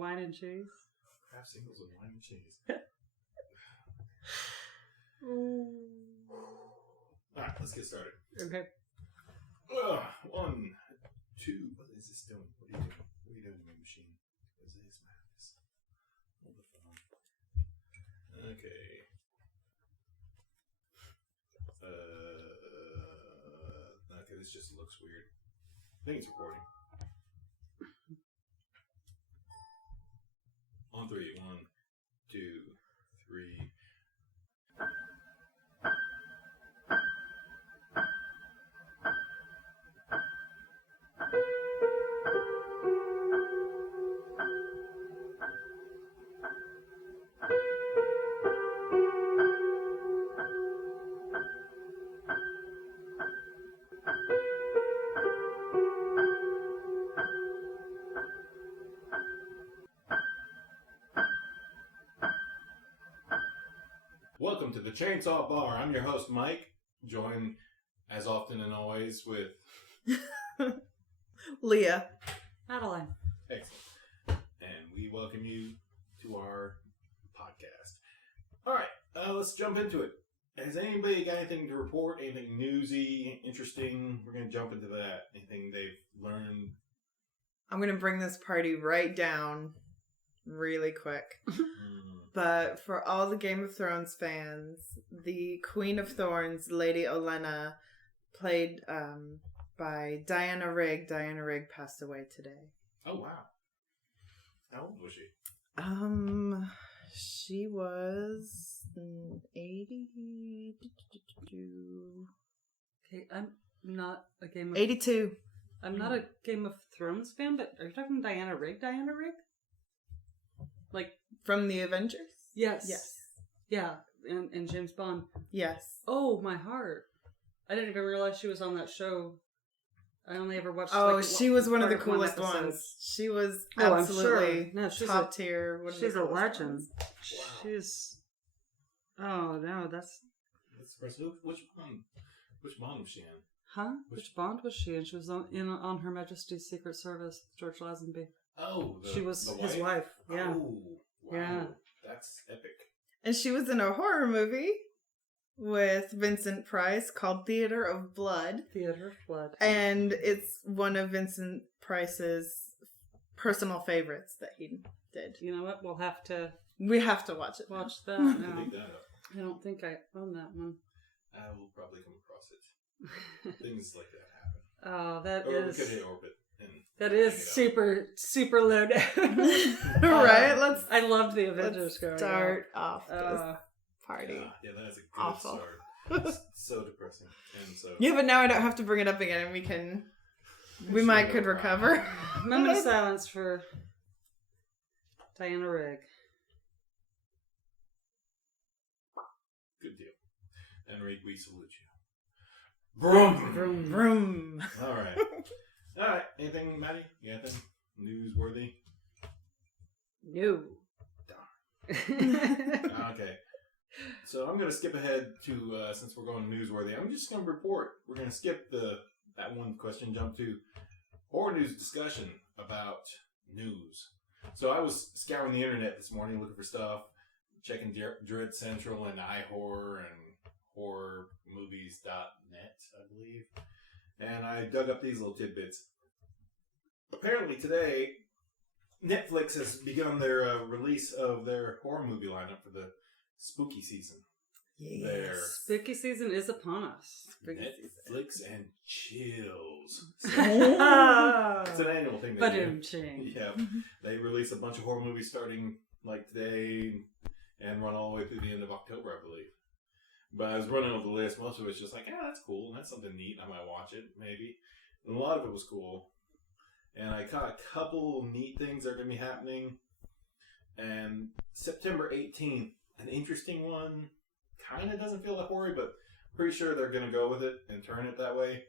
wine and cheese. Craft singles with wine and cheese. Alright, let's get started. Okay. 1, 2. What is this doing? What are you doing? What are you doing to my machine? What is this madness? Hold the phone. Okay. Okay, this just looks weird. I think it's recording. On 3. 1, 2, 3. Welcome to the Chainsaw Bar. I'm your host, Mike, joined as often and always with Leah. Madeline. Excellent. And we welcome you to our podcast. All right, let's jump into it. Has anybody got anything to report? Anything newsy, interesting? We're going to jump into that. Anything they've learned? I'm going to bring this party right down really quick. But for all the Game of Thrones fans, the Queen of Thorns, Lady Olenna, played by Diana Rigg. Diana Rigg passed away today. Oh, wow. How old was she? She was 80. Okay, I'm not a Game of 82. I'm not a Game of Thrones fan, but are you talking Diana Rigg? Diana Rigg? Like From the Avengers? yes, Yes. yeah, and James Bond. Yes. Oh, my heart! I didn't even realize she was on that show. I only ever watched. Oh, she was one of the coolest episode. ones. She was Oh, I'm absolutely sure. No, she's top tier. One of She's the a coolest legend. ones. Wow. She's. Oh no, that's. Impressive. Which Bond was she in? Huh? Which Bond was she in? She was on Her Majesty's Secret Service, George Lazenby. Oh, She was the his wife. Yeah. Oh, wow. Yeah. That's epic. And she was in a horror movie with Vincent Price called Theater of Blood. Theater of Blood. And it's one of Vincent Price's personal favorites that he did. You know what? We'll have to We have to watch it. watch that To now. dig that up. I don't think I own that one. I will probably come across it. Things like that happen. Oh, that Or we is could hit orbit. And that is hang it super low down. Right? Let's I loved the Avengers going. start off this up. party. Yeah, that is a good Awful. start. It's so depressing. And so Yeah, but now I don't have to bring it up again, and we might could recover. Moment of silence for Diana Rigg. Good deal. And Reed, we salute you. Vroom! Vroom. Vroom. All right. All right. Anything, Maddie? You got anything newsworthy? No. Okay. So I'm going to skip ahead to, since we're going newsworthy, I'm just going to report. We're going to skip that one question, jump to horror news discussion about news. So I was scouring the internet this morning looking for stuff, checking Dread Central and iHorror and horrormovies.net, I believe. And I dug up these little tidbits. Apparently today, Netflix has begun their release of their horror movie lineup for the spooky season. Their Spooky season is upon us. Netflix and Chills. Oh. It's an annual thing they But do. Yeah, they release a bunch of horror movies starting like today and run all the way through the end of October, I believe. But I was running over the list. Most of it's just like, that's cool. And that's something neat. I might watch it, maybe. And a lot of it was cool. And I caught a couple neat things that are going to be happening. And September 18th, an interesting one. Kind of doesn't feel like horror, but pretty sure they're going to go with it and turn it that way.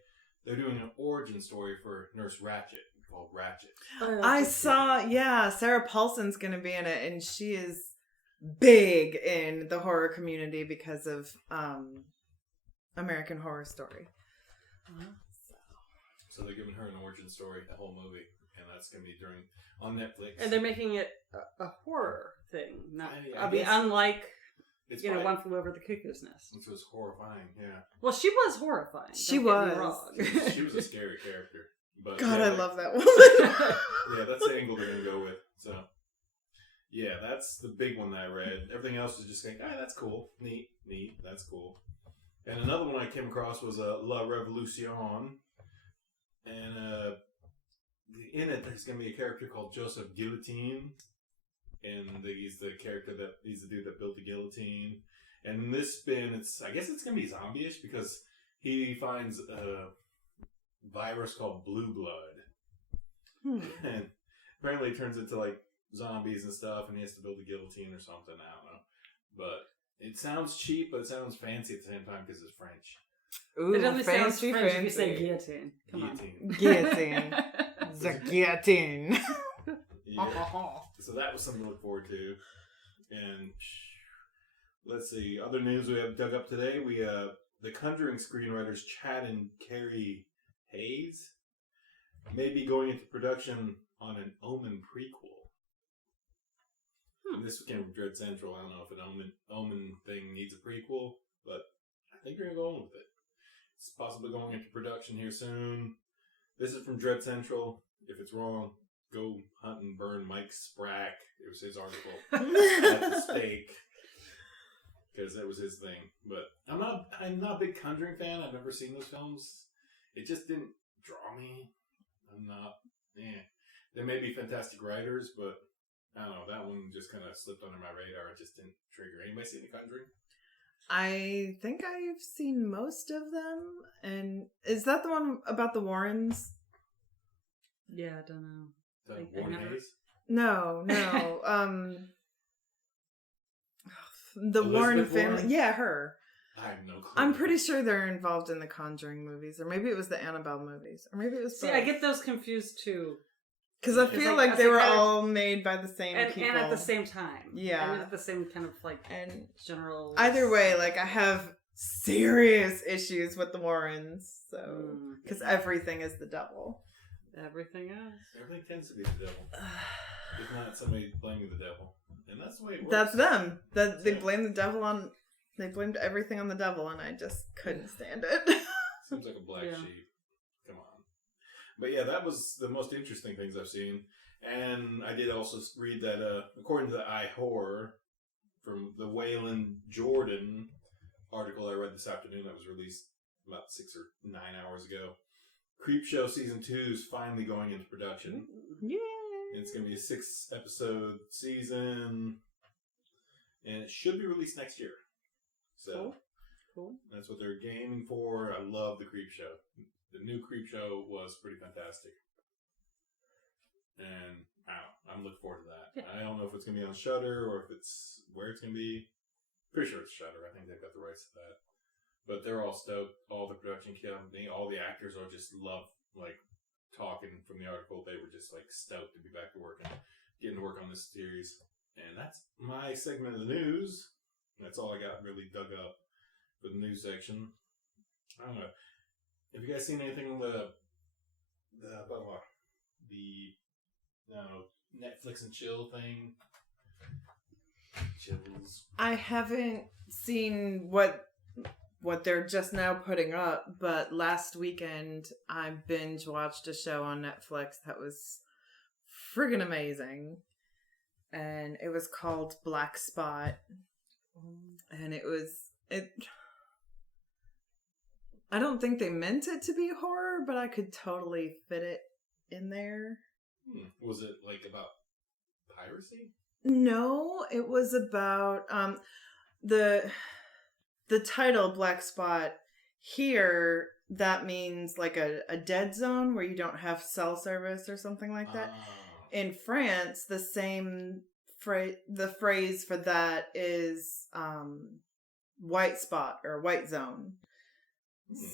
They're doing an origin story for Nurse Ratched called Ratched. I saw, Sarah Paulson's going to be in it, and she is big in the horror community because of American Horror Story. So they're giving her an origin story, the whole movie, and that's going to be during on Netflix. And they're making it a horror thing. Not, I mean, unlike, it's One Flew Over the Cuckoo's Nest. Which was horrifying, yeah. Well, she was horrifying. She don't was. get me wrong. She was a scary character. But God, yeah, I love that woman. Yeah, that's the angle they're going to go with. So, yeah, that's the big one that I read. Everything else was just like, that's cool. Neat, that's cool. And another one I came across was La Revolution. And in it, there's going to be a character called Joseph Guillotine. And he's the dude that built the guillotine. And in this spin, I guess it's going to be zombie-ish because he finds a virus called blue blood. And apparently it turns into like zombies and stuff, and he has to build a guillotine or something. I don't know. But it sounds cheap, but it sounds fancy at the same time because it's French. Ooh, it only sounds French if you say guillotine. Come on. Guillotine. The guillotine. Yeah. So that was something to look forward to. And let's see, other news we have dug up today. We the Conjuring screenwriters Chad and Carrie Hayes may be going into production on an Omen prequel. This came from Dread Central. I don't know if an Omen thing needs a prequel, but I think they're going to go on with it. It's possibly going into production here soon. This is from Dread Central. If it's wrong, go hunt and burn Mike Sprack. It was his article at the stake. Because that was his thing. But I'm not a big Conjuring fan. I've never seen those films. It just didn't draw me. I'm not, There may be fantastic writers, but I don't know. That one just kind of slipped under my radar. It just didn't trigger. Anybody see The Conjuring? I think I've seen most of them. And is that the one about the Warrens? Yeah, I don't know. Warren Hayes? No. The Elizabeth Warren family. Warren? Yeah, her. I have no clue. I'm pretty sure they're involved in the Conjuring movies. Or maybe it was the Annabelle movies. Or maybe it was See, both. I get those confused too. Because I feel like they were all made by the same people. And at the same time. Yeah. And at the same kind of and general... Either way, I have serious issues with the Warrens. So, because everything is the devil. Everything else. Everything tends to be the devil. If not, somebody blaming the devil. And that's the way it works. That's them. They blame the devil on... They blamed everything on the devil, and I just couldn't stand it. Seems like a black sheep. Come on. But yeah, that was the most interesting things I've seen. And I did also read that, according to the iHorror, from the Waylon Jordan article I read this afternoon that was released about 6 or 9 hours ago, Creepshow Season 2 is finally going into production. Yay! And it's going to be a 6-episode season. And it should be released next year. So, cool. That's what they're gaming for. I love the Creepshow. The new Creepshow was pretty fantastic. And I'm looking forward to that. Yeah. I don't know if it's going to be on Shudder or if it's where it's going to be. Pretty sure it's Shudder. I think they've got the rights to that. But they're all stoked. All the production company, all the actors are just talking from the article. They were just stoked to be back to work and getting to work on this series. And that's my segment of the news. That's all I got really dug up for the news section. I don't know. Have you guys seen anything on the Netflix and chill thing? Chills. I haven't seen what they're just now putting up, but last weekend I binge watched a show on Netflix that was friggin' amazing. And it was called Black Spot. And I don't think they meant it to be horror, but I could totally fit it in there. Was it about piracy? No, it was about the title Black Spot here. That means a dead zone where you don't have cell service or something like that. In France, the same the phrase for that is white spot or white zone.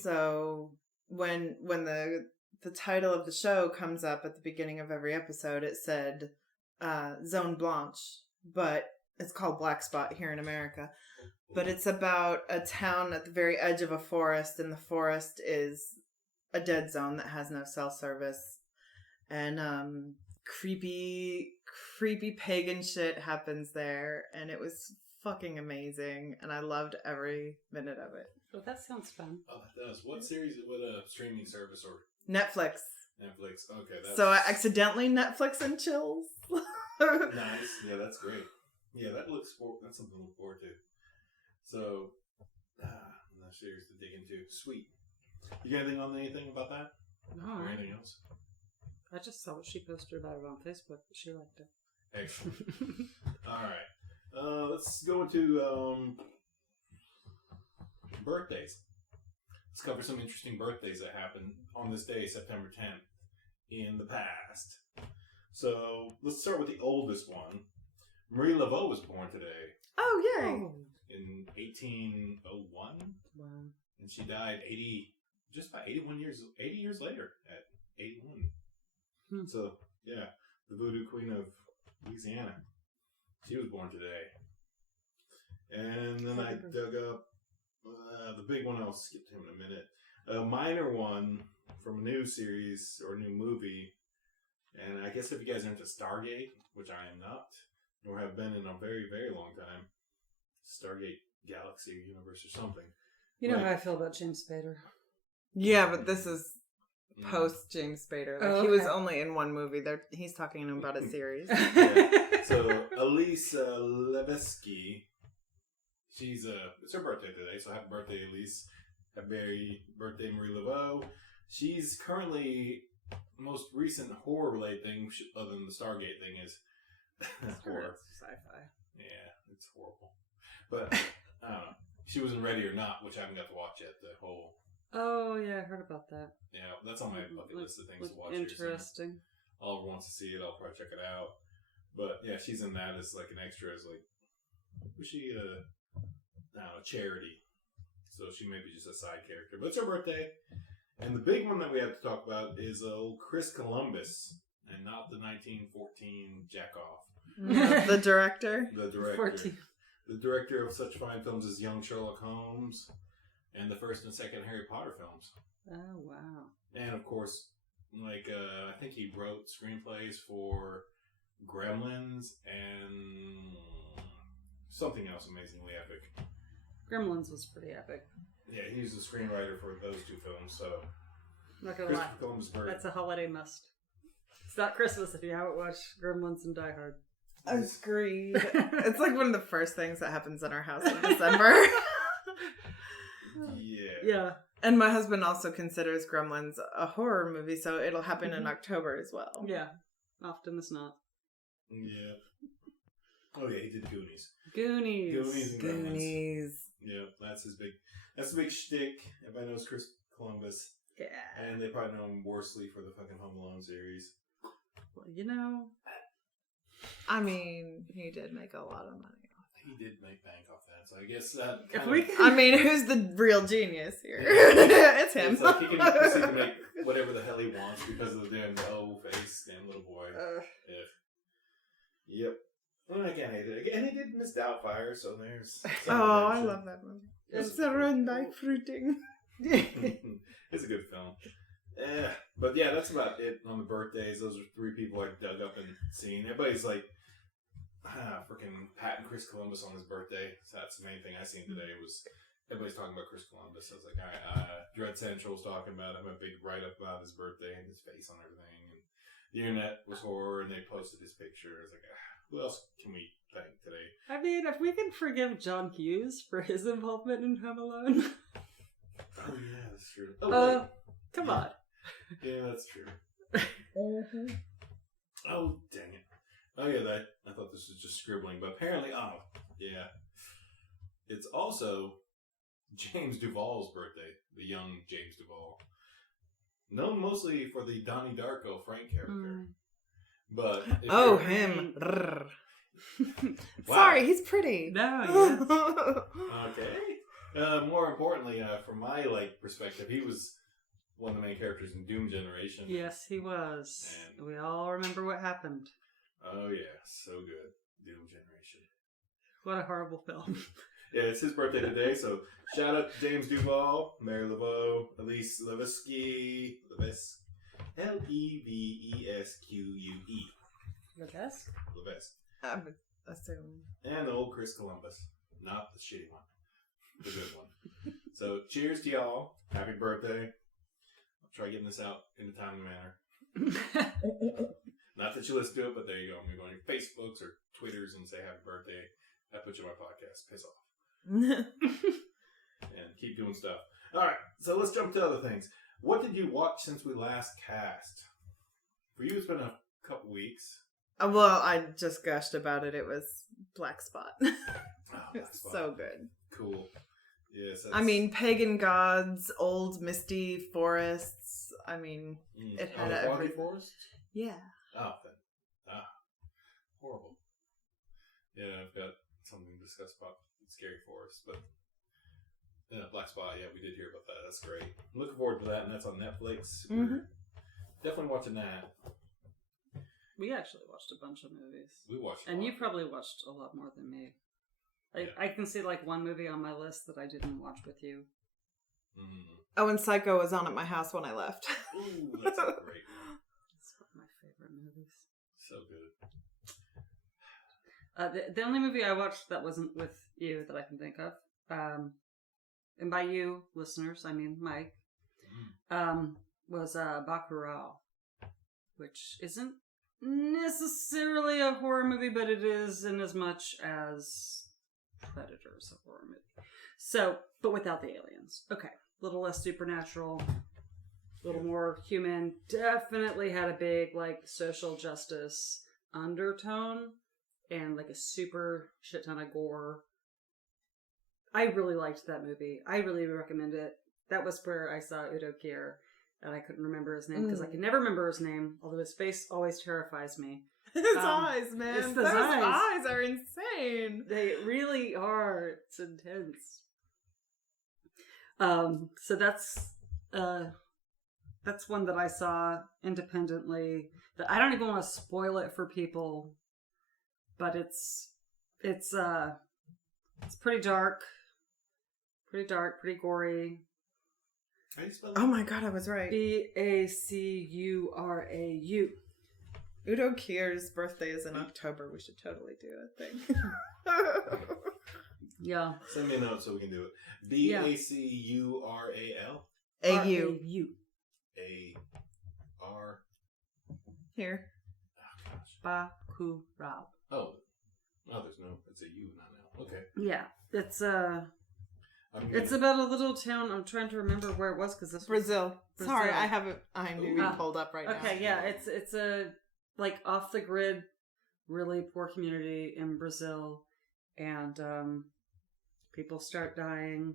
So when the title of the show comes up at the beginning of every episode, it said Zone Blanche, but it's called Black Spot here in America. But it's about a town at the very edge of a forest, and the forest is a dead zone that has no cell service. And creepy pagan shit happens there, and it was fucking amazing, and I loved every minute of it. Oh, that sounds fun. Oh, that does. What series? What streaming service or Netflix. Netflix? Okay, that's... So I accidentally Netflix and chills. Nice. Yeah, that's great. Yeah, that's something to look forward to. So, another series to dig into. Sweet. You got anything about that? No. Or anything else? I just saw what she posted about it on Facebook. She liked it. Excellent. All right. Let's go into birthdays. Let's cover some interesting birthdays that happened on this day, September 10th, in the past. So, let's start with the oldest one. Marie Laveau was born today. Oh, yay. Oh. In 1801. Wow. And she died 80 years later at 81. So, yeah, the voodoo queen of Louisiana. She was born today. And then I dug up the big one. I'll skip to him in a minute. A minor one from a new series or new movie. And I guess if you guys are into Stargate, which I am not, nor have been in a very, very long time, Stargate Galaxy or Universe or something. You know how I feel about James Spader. Yeah, but this is post James Spader. Like, Oh, okay. He was only in one movie. He's talking about a series. Yeah. So Elise Levesky, it's her birthday today. So happy birthday, Elise! Happy birthday, Marie Laveau. She's currently most recent horror related thing, other than the Stargate thing, is horror. Sci-fi. Yeah, it's horrible. But I don't know. She was in Ready or Not, which I haven't got to watch yet. The whole. Oh yeah, I heard about that. Yeah, that's on my bucket list of things to watch. Here soon. Interesting. Oliver wants to see it. I'll probably check it out. But yeah, she's in that as like an extra. As like, was she charity? So she may be just a side character. But it's her birthday, and the big one that we have to talk about is old Chris Columbus, and not the 1914 Jackoff. The director. The director. 14. The director of such fine films as Young Sherlock Holmes and the first and second Harry Potter films. Oh wow. And of course, I think he wrote screenplays for Gremlins and something else amazingly epic. Gremlins was pretty epic. Yeah, he's the screenwriter for those two films, so Not gonna lie. Christopher Columbus birth. That's a holiday must. It's not Christmas if you haven't watched Gremlins and Die Hard. Agreed. It's like one of the first things that happens in our house in December. Yeah. Yeah. And my husband also considers Gremlins a horror movie, so it'll happen in October as well. Yeah. Often as not. Yeah. Oh yeah, he did Goonies. Goonies and Gremlins. Goonies. Yeah, that's the big shtick. Everybody knows Chris Columbus. Yeah. And they probably know him worsely for the fucking Home Alone series. Well, you know. I mean, he did make a lot of money. He did make bank off that, so I guess that If kind we of... can... I mean, who's the real genius here? It's him. It's like he can proceed to make whatever the hell he wants because of the damn face, damn little boy. Yep. Well, I can't hate it. And he did Miss Doubtfire, so there's... Oh, I love that movie. It's a run by fruiting. It's a good film. Yeah, but yeah, that's about it on the birthdays. Those are three people I dug up and seen. Everybody's like, freaking Pat and Chris Columbus on his birthday. So that's the main thing I seen today was everybody's talking about Chris Columbus. I was like, all right, Dread Central's talking about him, a big write-up about his birthday and his face on everything. And the internet was horror, and they posted his picture. I was like, who else can we thank today? I mean, if we can forgive John Hughes for his involvement in Home Alone. Oh, yeah, that's true. Oh, come on. Yeah, that's true. Oh, dang it. Oh, yeah, I thought this was just scribbling, but apparently, yeah. It's also James Duvall's birthday, the young James Duvall. Known mostly for the Donnie Darko Frank character. But him. Wow. Sorry, he's pretty. No, yes. Okay. More importantly, from my perspective, he was one of the main characters in Doom Generation. Yes, he was. And we all remember what happened. Oh yeah, so good. Doom Generation. What a horrible film. Yeah, it's his birthday today, so shout out to James Duvall, Mary Laveau, Elise Levesque, Levesque, Levesque. Lattes? Levesque. I would assume. And the old Chris Columbus. Not the shitty one. The good one. So, cheers to y'all. Happy birthday. I'll try getting this out in a timely manner. Not that you listen to it, but there you go. I'm going to go on your Facebooks or Twitters and say happy birthday. I put you on my podcast. Piss off. And keep doing stuff. All right, so let's jump to other things. What did you watch since we last cast? For you, it's been a couple weeks. Well, I just gushed about it. It was Black Spot. Oh, Black It's Spot. so good. Cool. Yes. I mean, pagan gods, old misty forests. I mean, it had Foggy everything. Forest? Yeah. Oh, horrible. Yeah, I've got something to discuss about Scary Forest, but yeah, Black Spot. Yeah, we did hear about that. That's great. I'm looking forward to that, and that's on Netflix. We're definitely watching that. We actually watched a bunch of movies. We watched, and you probably watched a lot more than me. I can see like one movie on my list that I didn't watch with you. Oh, and Psycho was on at my house when I left. Ooh, that's a great one. It's one of my favorite movies. So good. The only movie I watched that wasn't with you that I can think of, and by you, listeners, I mean Mike, was Bacurau, which isn't necessarily a horror movie, but it is in as much as Predator's a horror movie. So, but without the aliens. Okay, a little less supernatural, a little more human. Definitely had a big like social justice undertone and like a super shit ton of gore. I really liked that movie. I really recommend it. That was where I saw Udo Kier, and I couldn't remember his name because I can never remember his name, although his face always terrifies me. His eyes, man. It's Those eyes. eyes are insane. They really are. It's intense. So that's one that I saw independently. That I don't even want to spoil it for people, but it's pretty dark, pretty gory. How do you spell that? Oh my god, I was right. Bacurau. Udo Kier's birthday is in October. We should totally do a thing. Yeah. Send me a note so we can do it. Bacural? AU. A-R. Here. Oh, gosh. Bacurau. Oh, there's no, it's a U, not now. Okay. Yeah. It's about a little town. I'm trying to remember where it was because this Brazil. was Sorry, Brazil. I have it. IMDb pulled up right now. Okay, yeah, it's a like off the grid, really poor community in Brazil, and people start dying,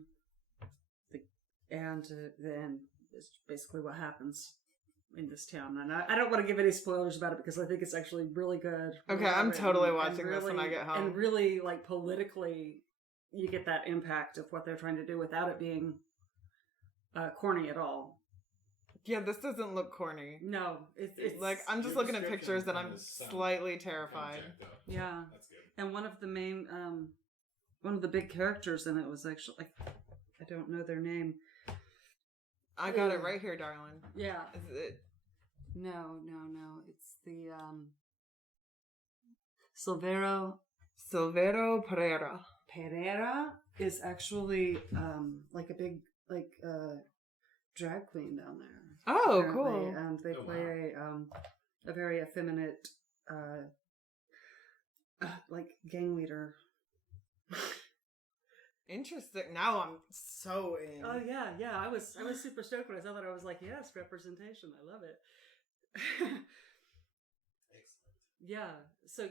and then it's basically what happens in this town. And I don't want to give any spoilers about it because I think it's actually really good. Okay, I'm totally watching this when I get home. And really, like politically, you get that impact of what they're trying to do without it being corny at all. Yeah, this doesn't look corny. No, it's like I'm just looking at pictures and I'm slightly terrified. Yeah, That's good. and one of the main, one of the big characters in it was actually I don't know their name. I got it right here, darling. Yeah. Is it? No. It's the Silverio Pereira. Pereira is actually like a big drag queen down there. Oh, apparently. cool. And they play a very effeminate like gang leader. Interesting. Now I'm so in. Oh yeah. I was super stoked when I saw that. I was like, yes, representation. I love it. Excellent. Yeah. So,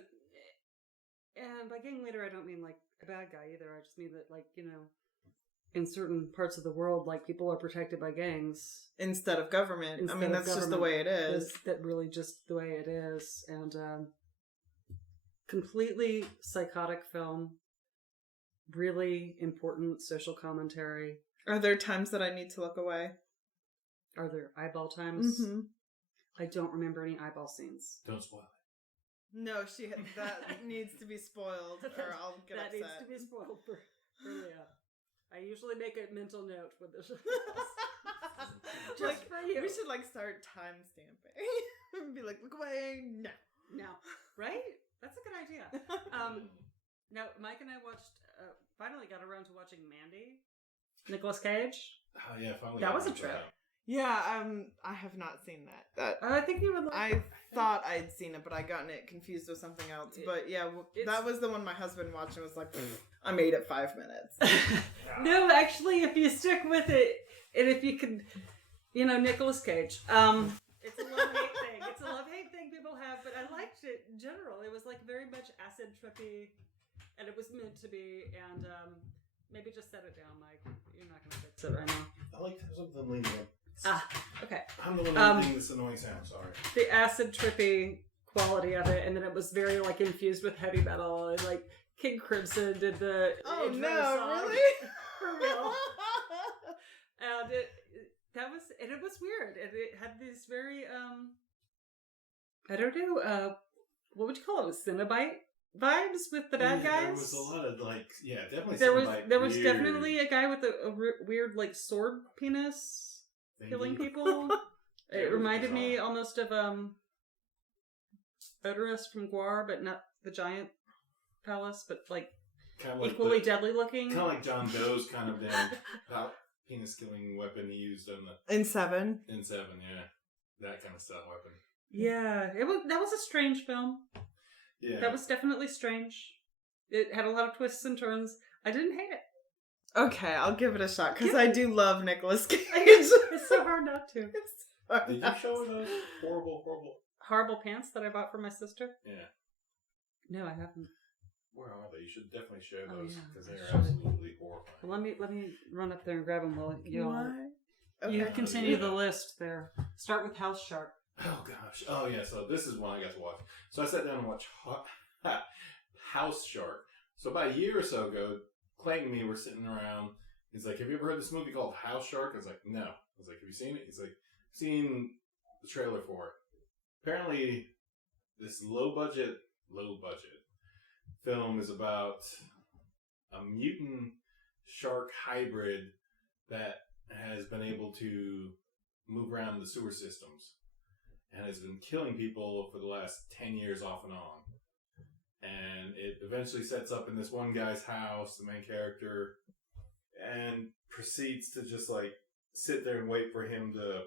and by gang leader, I don't mean like a bad guy either. I just mean that, like, you know, in certain parts of the world, like people are protected by gangs Instead of government. I mean, that's just the way it is. That really just the way it is, and completely psychotic film. Really important social commentary. Are there times that I need to look away? Are there eyeball times? Mm-hmm. I don't remember any eyeball scenes. Don't spoil it. No, that needs to be spoiled, or I'll get that upset. needs to be spoiled for Leah. I usually make a mental note when there's just like, for you. We should start time stamping. Be like, look away. No. Right? That's a good idea. Now, Mike and I finally got around to watching Mandy. Nicolas Cage. Oh yeah, finally. That was a trip. Yeah, I have not seen that. I think you would like I thought I'd seen it, but I gotten it confused with something else. But yeah, that was the one my husband watched and was like, I made it 5 minutes. No, actually, if you stick with it, and if you can, Nicolas Cage. It's a love-hate thing. It's a love-hate thing people have, but I liked it in general. It was like very much acid trippy, and it was meant to be, and maybe just set it down, Mike. You're not going to fix it right now. I like something leaning up. Okay. I'm the one making this annoying sound, sorry. The acid trippy quality of it, and then it was very like infused with heavy metal, and like King Crimson did the intro song. Really? For real. And it was weird. It had these very I don't know, what would you call it? Cenobite vibes with the bad guys. There was a lot of definitely. There was definitely a guy with a weird like sword penis killing people. It reminded me almost of Odorous from Guar, but not the giant palace, but like equally deadly looking. Kind of like John Doe's kind of damn penis killing weapon he used in Seven. In Seven, yeah, that kind of style weapon. Yeah, that was a strange film. Yeah, that was definitely strange. It had a lot of twists and turns. I didn't hate it. Okay, I'll give it a shot because I do love Nicolas Cage. It's so hard not to. Did you show her those horrible pants that I bought for my sister? Yeah. No, I haven't. Where are they? You should definitely show those because they are absolutely horrifying. Well, let me run up there and grab them while Okay. You continue the list there. Start with House Shark. Oh gosh. Oh yeah. So this is one I got to watch. So I sat down and watched House Shark. So about a year or so ago, Clayton and me were sitting around. He's like, "Have you ever heard this movie called House Shark?" I was like, "No." I was like, "Have you seen it?" He's like, "Seen the trailer for it." Apparently, this low budget film is about a mutant shark hybrid that has been able to move around the sewer systems and has been killing people for the last 10 years off and on. And it eventually sets up in this one guy's house, the main character, and proceeds to just like sit there and wait for him to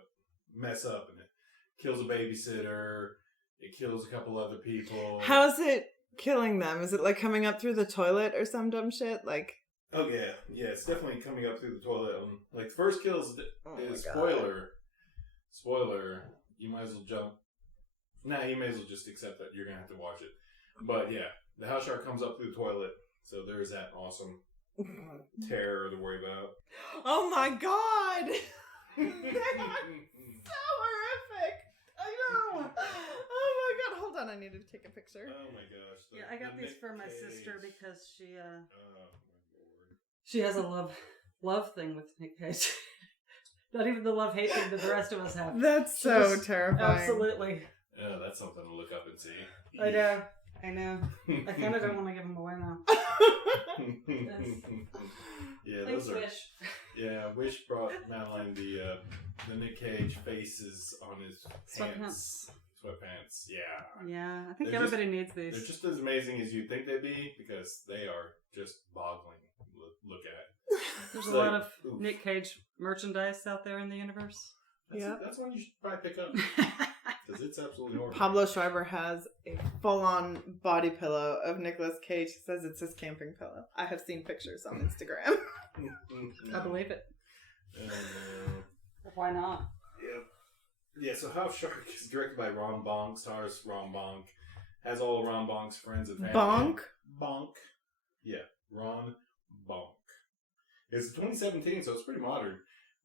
mess up. And it kills a babysitter. It kills a couple other people. How's it killing them? Is it like coming up through the toilet or some dumb shit? Like, oh yeah, it's definitely coming up through the toilet. Like the first kill is spoiler. You might as well jump. Nah, you may as well just accept that you're gonna have to watch it. But yeah, the house shark comes up through the toilet, so there's that awesome terror to worry about. Oh my god! So horrific! I know! Oh my god, hold on, I need to take a picture. Oh my gosh. Yeah, I got these for my sister because she oh my lord. She has a love thing with Nick Cage. Not even the love-hate thing that the rest of us have. That's so terrifying. Absolutely. Yeah, that's something to look up and see. I know. I kind of don't want to give them away now. Yeah, Thanks, those are. Wish. Yeah, Wish brought Madeline the Nick Cage faces on his pants. Sweatpants. Yeah. Yeah, I think everybody needs these. They're just as amazing as you'd think they'd be because they are just boggling. Look at. There's a lot of Nick Cage merchandise out there in the universe. That's one you should probably pick up. Because it's absolutely horrible. Pablo Schreiber has a full-on body pillow of Nicolas Cage. He says it's his camping pillow. I have seen pictures on Instagram. I believe it. Why not? Yeah, so House Shark is directed by Ron Bonk, stars Ron Bonk, has all of Ron Bonk's friends and family. Bonk? Yeah, Ron Bonk. It's 2017, so it's pretty modern.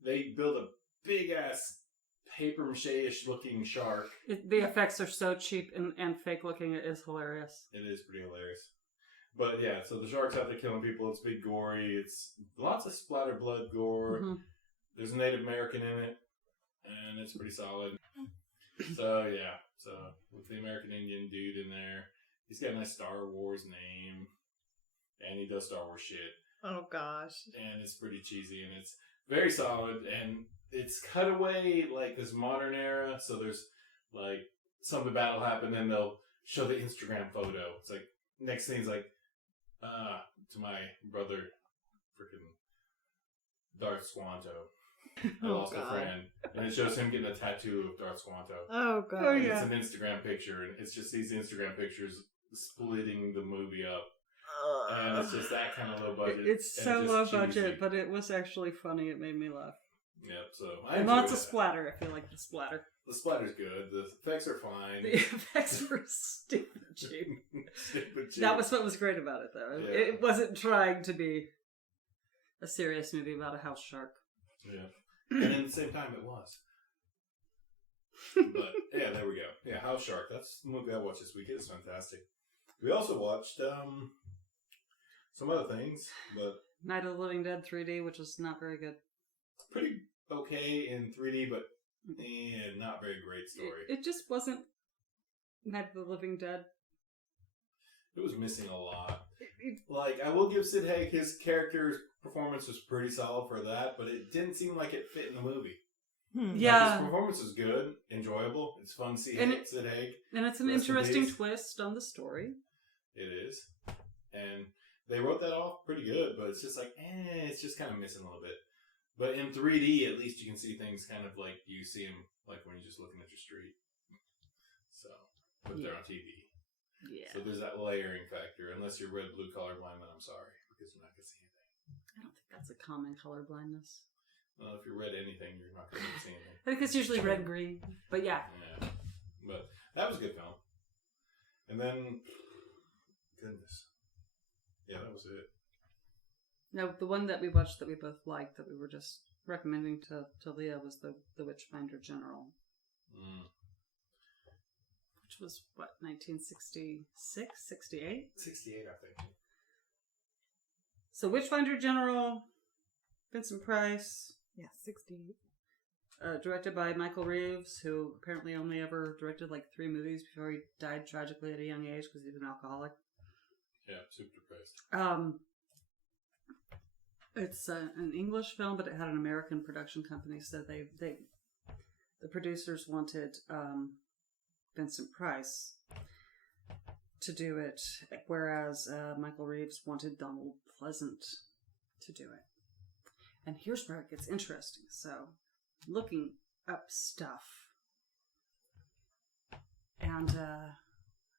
They build a big-ass papier-mache-ish looking shark. The effects are so cheap and fake-looking, it is hilarious. It is pretty hilarious. But yeah, so the shark's out there killing people. It's big, gory. It's lots of splatter blood gore. Mm-hmm. There's a Native American in it, and it's pretty solid. So yeah, so with the American Indian dude in there, he's got a nice Star Wars name, and he does Star Wars shit. Oh gosh. And it's pretty cheesy, and it's very solid, and it's cut away like this modern era, so there's like some of the battle happen, and they'll show the Instagram photo. It's like, next thing is like, to my brother, freaking Darth Squanto. I lost a friend. And it shows him getting a tattoo of Darth Squanto. Oh, God. Oh, And yeah. it's an Instagram picture, and it's just these Instagram pictures splitting the movie up. And it's just that kind of low budget. It's and so just low cheesy. budget, but it was actually funny. It made me laugh. Yep, so I And enjoyed lots of that. splatter, if you like the splatter. The splatter's good. The effects are fine. The effects were stupid cheap. Stupid cheap. That was what was great about it, though. Yeah. It wasn't trying to be a serious movie about a house shark. Yeah. And at the same time, it was. But, yeah, there we go. Yeah, House Shark. That's the movie I watched this week. It was fantastic. We also watched some other things, but Night of the Living Dead 3D, which was not very good. pretty okay in 3D, but not very great story. It just wasn't Night of the Living Dead. It was missing a lot. Like, I will give Sid Haig, his character's performance was pretty solid for that, but it didn't seem like it fit in the movie. Yeah. Like, his performance is good, enjoyable. It's fun to see Sid Haig. And it's an Rest in interesting peace. twist on the story. It is. And they wrote that off pretty good, but it's just like, it's just kind of missing a little bit. But in 3D, at least you can see things kind of like you see them like when you're just looking at your street. So, but they're on TV. Yeah. So there's that layering factor. Unless you're red, blue, colorblind, then I'm sorry, because you're not going to see anything. I don't think that's a common color blindness. Well, if you're red anything, you're not going to see anything. I think it's usually red, green. But yeah. Yeah. But that was a good film. And then, goodness. Yeah, that was it. No, the one that we watched that we both liked, that we were just recommending to Leah, was the Witchfinder General. Which was, what, 1966? 68? 68, I think. So Witchfinder General, Vincent Price. Yeah, 68. Directed by Michael Reeves, who apparently only ever directed like 3 movies before he died tragically at a young age because he was an alcoholic. Yeah, super depressed. It's an English film, but it had an American production company, so the producers wanted Vincent Price to do it, whereas Michael Reeves wanted Donald Pleasant to do it. And here's where it gets interesting. So, looking up stuff,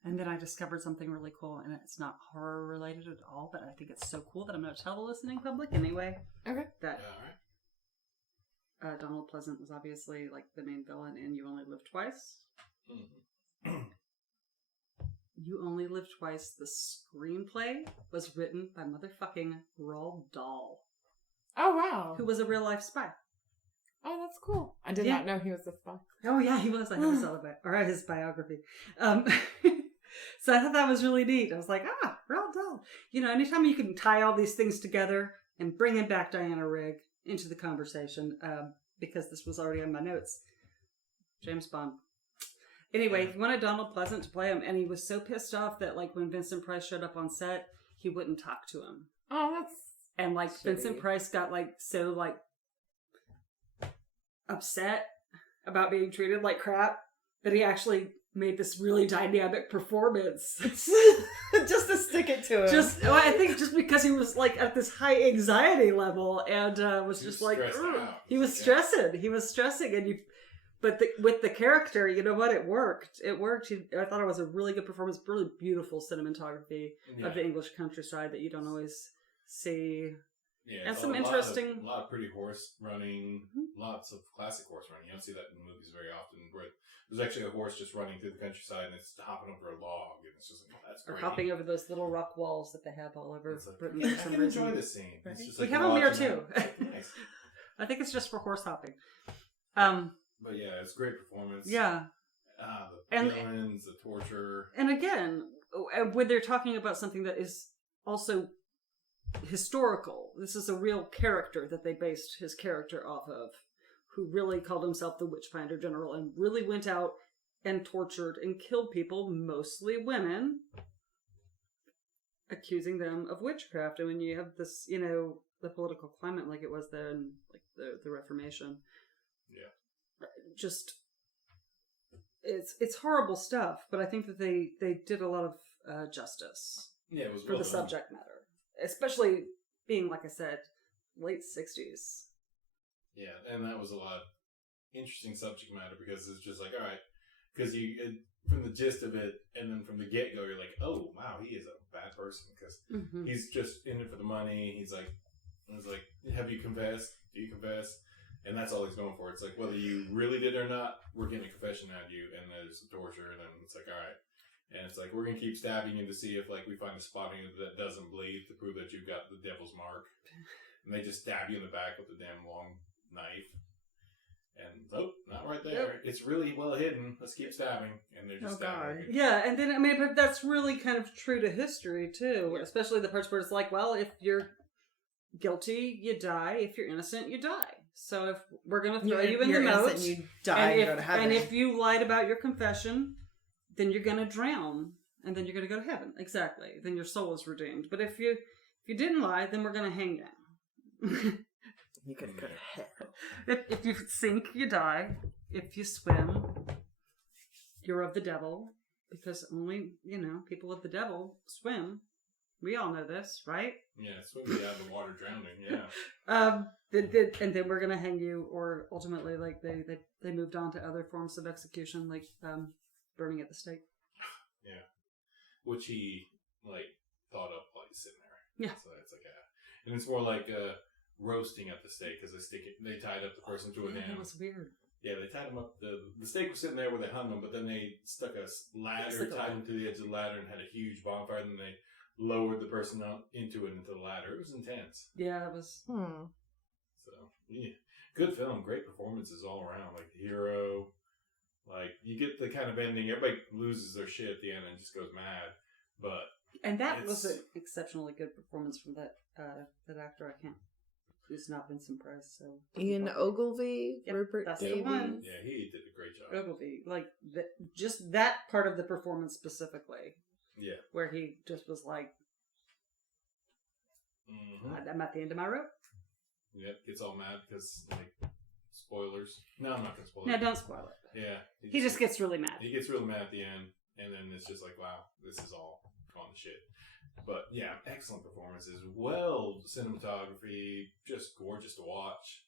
and then I discovered something really cool, and it's not horror related at all, but I think it's so cool that I'm going to tell the listening public anyway. Okay. That Yeah, all right. Donald Pleasant was obviously like the main villain in You Only Live Twice. Mm-hmm. You Only Live Twice, the screenplay was written by motherfucking Roald Dahl, Oh, wow. who was a real life spy. Oh, that's cool. I did Yeah. not know he was a spy. Oh yeah, he was. I never saw his biography. So I thought that was really neat. I was like, Roald Dahl. You know, anytime you can tie all these things together and bring in back Diana Rigg into the conversation, because this was already on my notes. James Bond. Anyway, he wanted Donald Pleasant to play him, and he was so pissed off that like when Vincent Price showed up on set, he wouldn't talk to him. Oh, that's... And like shitty. Vincent Price got like so like upset about being treated like crap that he actually made this really dynamic performance. Just to stick it to him. I think just because he was like at this high anxiety level and was just like he was stressing. He was stressing, and with the character, you know what? It worked. It worked. I thought it was a really good performance. Really beautiful cinematography of the English countryside that you don't always see. Yeah, And some a interesting... lot of pretty horse running, lots of classic horse running. You don't see that in movies very often. Where there's actually a horse just running through the countryside and it's hopping over a log, and it's just like, that's Or great. hopping over those little rock walls that they have all over It's like, Britain I for some can reason. enjoy this scene. It's just We like have them here watching too. that. It's nice. I think it's just for horse hopping. But yeah, it's a great performance. Yeah. The And- villains, the torture. And again, when they're talking about something that is also historical, this is a real character that they based his character off of, who really called himself the Witchfinder General and really went out and tortured and killed people, mostly women, accusing them of witchcraft. And when you have this, you know, the political climate like it was there in like the Reformation, Yeah. just it's horrible stuff, but I think that they did a lot of justice. Yeah, it was for the subject matter, especially being, like I said, late 60s. Yeah, and that was a lot of interesting subject matter because it's just like, all right, because from the gist of it, and then from the get go, you're like, oh wow, he is a bad person because he's just in it for the money. He's like, have you confessed? Do you confess? And that's all he's going for. It's like, whether you really did or not, we're getting a confession out of you, and there's the torture, and then it's like, all right. And it's like, we're going to keep stabbing you to see if, like, we find a spot in you that doesn't bleed to prove that you've got the devil's mark. And they just stab you in the back with a damn long knife. And, not right there. Yep. It's really well hidden. Let's keep stabbing. And they're just stabbing. Yeah, and then, I mean, but that's really kind of true to history, too. Yeah. Especially the parts where it's like, well, if you're guilty, you die. If you're innocent, you die. So if we're going to throw you in the moat, you die and go to heaven. And if you lied about your confession, then you're going to drown, and then you're going to go to heaven. Exactly. Then your soul is redeemed. But if you didn't lie, then we're going to hang down. You're going to go to hell. If you sink, you die. If you swim, you're of the devil, because only, people of the devil swim. We all know this, right? Yeah, swimming out of the water, drowning, yeah. And then we're going to hang you, or ultimately, like, they moved on to other forms of execution, like burning at the stake. Yeah. Which he, thought up while he's sitting there. Yeah. So it's like and it's more like roasting at the stake, because they tied up the person to a dam. That was weird. Yeah, they tied him up. The stake was sitting there where they hung him, but then they stuck a ladder, tied him to the edge of the ladder, and had a huge bonfire, and then they lowered the person out into the ladder. It was intense. Yeah, it was. So, yeah. Good film. Great performances all around. Like, the hero. Like, you get the kind of ending. Everybody loses their shit at the end and just goes mad. And that was an exceptionally good performance from that actor. I can't. Who's not Vincent Price. So Ian Ogilvy, yep, Rupert Davies. Yeah, he did a great job. Ogilvy. Like, just that part of the performance specifically. Yeah. Where he just was like, I'm at the end of my rope. Yep, gets all mad because, spoilers. No, I'm not going to spoil it. No, don't spoil it. Yeah. He just gets really mad. He gets really mad at the end, and then it's just like, wow, this is all gone to shit. But, yeah, excellent performances. Well, cinematography, just gorgeous to watch.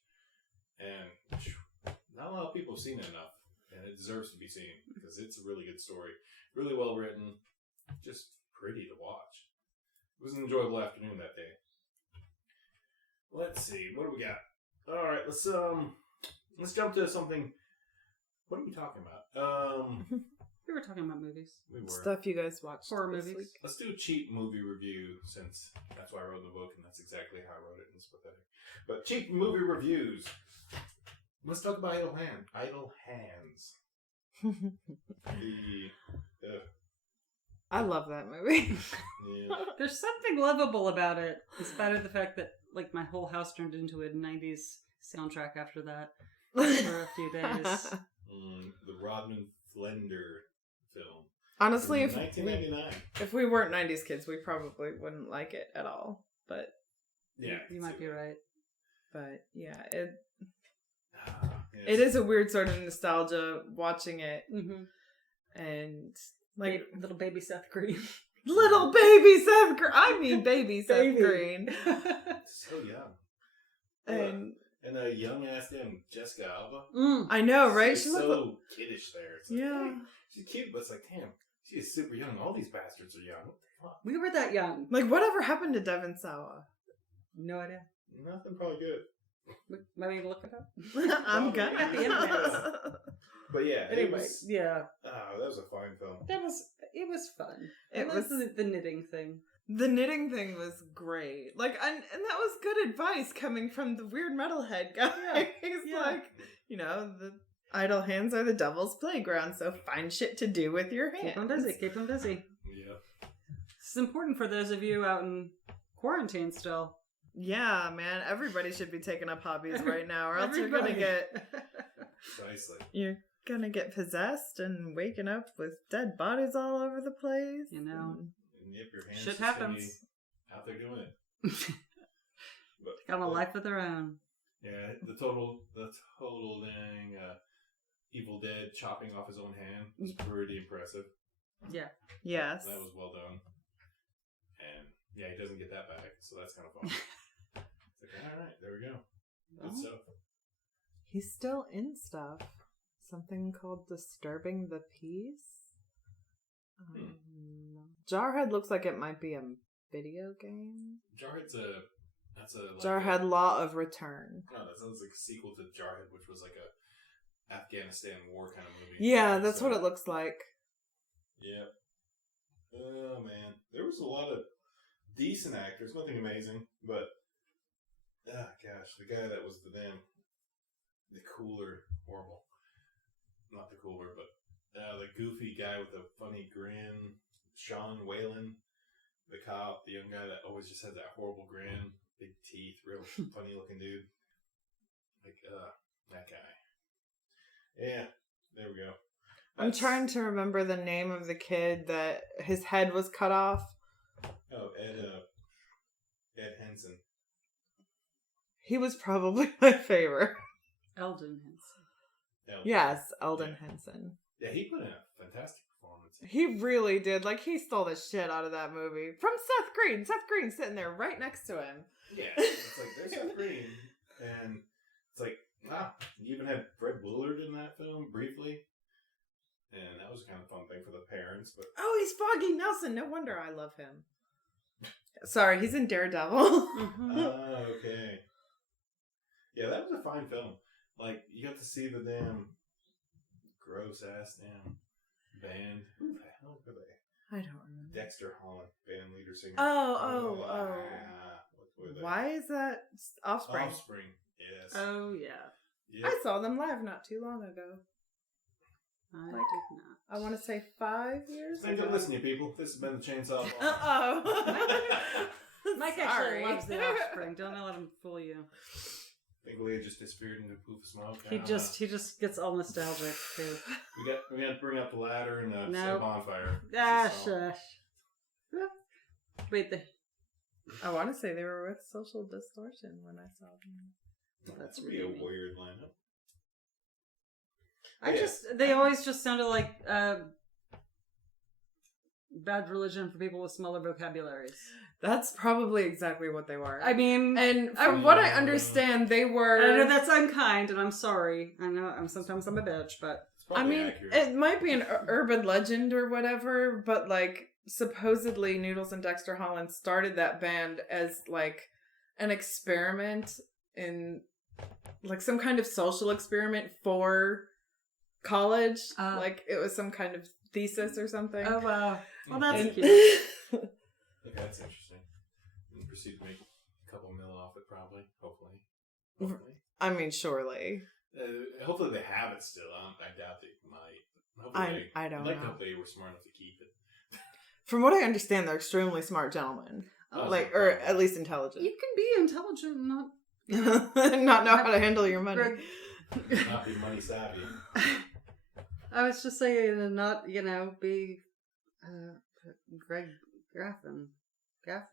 And not a lot of people have seen it enough, and it deserves to be seen, because it's a really good story. Really well written, just pretty to watch. It was an enjoyable afternoon that day. Let's see, what do we got? All right, let's jump to something. What are we talking about? We were talking about movies. We were. Stuff you guys watched. Horror this movies. week. Let's do a cheap movie review, since that's why I wrote the book, and that's exactly how I wrote it, and it's pathetic. But cheap movie reviews. Let's talk about Idle Hands. I love that movie. Yeah. There's something lovable about it, in spite of the fact that, my whole house turned into a 90s soundtrack after that for a few days. The Rodman Flender film. Honestly, if 1999. if we weren't 90s kids, we probably wouldn't like it at all. But yeah, you might be right. But yeah, it is a weird sort of nostalgia watching it, and little baby Seth Green. Little baby Seth Green. I mean, baby Seth Green. So young. And a young ass damn Jessica Alba. I know, right? She's so kiddish there. It's like, yeah. Hey, she's cute, but it's like, damn, she's super young. All these bastards are young. What the fuck? We were that young. Whatever happened to Devon Sawa? No idea. Nothing probably good. Maybe look it up. I'm gonna. At the internet. But yeah. Anyway, yeah. Oh, that was a fine film. It was fun. It was the knitting thing. The knitting thing was great. And that was good advice coming from the weird metalhead guy. Yeah. He's like, the idle hands are the devil's playground, so find shit to do with your hands. Keep them busy. Yeah. This is important for those of you out in quarantine still. Yeah, man. Everybody should be taking up hobbies right now, or else you're gonna get... Precisely. You're gonna get possessed and waking up with dead bodies all over the place. You know. And yep, your hands shit happens. Out there doing it. Got a life of their own. Yeah, the total dang Evil Dead chopping off his own hand was pretty impressive. Yeah. Yes. That was well done. And yeah, he doesn't get that back, so that's kind of fun. It's like, alright, there we go. Good stuff. He's still in stuff. Something called Disturbing the Peace. Jarhead looks like it might be a video game. Jarhead's like Jarhead Law of Return. No, that sounds like a sequel to Jarhead, which was like a Afghanistan war kind of movie. Yeah, that's what it looks like. Yep. Oh man, there was a lot of decent actors, nothing amazing, but gosh, the guy that was the goofy guy with a funny grin, Sean Whalen, the cop, the young guy that always just had that horrible grin, big teeth, real funny looking dude. Like, that guy. Yeah, there we go. I'm trying to remember the name of the kid that his head was cut off. Oh, Ed Henson. He was probably my favorite. Eldon Henson. Yes, Eldon Henson. Yeah, he put in a fantastic performance. He really did. Like, he stole the shit out of that movie. From Seth Green. Seth Green's sitting there right next to him. Yeah, it's like, there's Seth Green. And it's like, wow, you even had Fred Willard in that film, briefly. And that was kind of a fun thing for the parents. But oh, he's Foggy Nelson. No wonder I love him. Sorry, he's in Daredevil. Okay. Yeah, that was a fine film. Like, you got to see the damn gross-ass damn band. Who the hell were they? I don't remember. Dexter Holland, band leader singer. Oh. What were they? Why is that Offspring? Offspring, yes. Oh, yeah. Yep. I saw them live not too long ago. I did not. I want to say 5 years Thank ago. you for listening, people. This has been the Chainsaw Ball. Uh-oh. Mike Sorry. actually loves the Offspring. Don't let him fool you. I think Leah just disappeared into a poof of smoke. He just gets all nostalgic too. We got to bring up the ladder and set a Nope. bonfire. Shush. Wait, I want to say they were with Social Distortion when I saw them. That's really a weird lineup. They always just sounded like Bad Religion for people with smaller vocabularies. That's probably exactly what they were. I mean, and from what I understand, they were. I know that's unkind, and I'm sorry. I know sometimes I'm a bitch, but I mean, accurate. it might be an urban legend or whatever, but like supposedly Noodles and Dexter Holland started that band as like an experiment in like some kind of social experiment for college. Like it was some kind of thesis or something. Oh wow. Well, that's cute. Okay, that's interesting. And proceed to make a couple mil off it, probably. Hopefully. I mean, surely. Hopefully they have it still. I doubt they might. I don't know. I hope they were smart enough to keep it. From what I understand, they're extremely smart gentlemen. Or at least intelligent. You can be intelligent and not know how to handle your money. Not be money savvy. I was just saying, and not, be Greg Graffin. Graffin.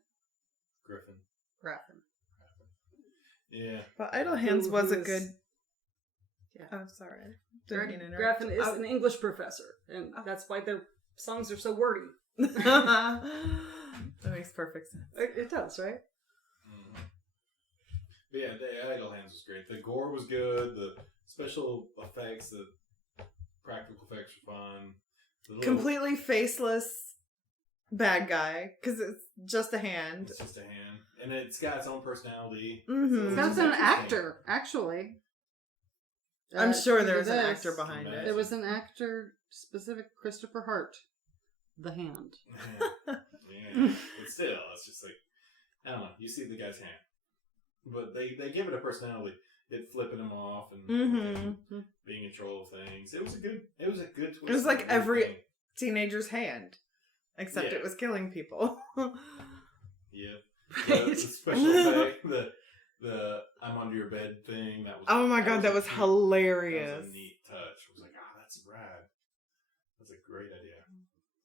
Yeah. But Idle Hands was a is- good... Yeah. Oh, sorry. Greg Graffin is an English professor, and that's why their songs are so wordy. That makes perfect sense. It does, right? Mm-hmm. But yeah, the Idle Hands was great. The gore was good. The special effects, the practical effects were fun. Completely faceless bad guy, because it's just a hand. It's just a hand. And it's got its own personality. Mm-hmm. That's an actor, actually. I'm sure there was an actor behind it. There was an actor specific, Christopher Hart. The hand. Yeah. But still, it's just like, I don't know. You see the guy's hand. But they give it a personality. It flipping him off and being in control of things. It was a good twist. It was like every teenager's hand. Except it was killing people. Yeah. Right. The special effect, the I'm under your bed thing. That was. Oh my god, that was hilarious. That was a neat touch. I was like, that's rad. That's a great idea.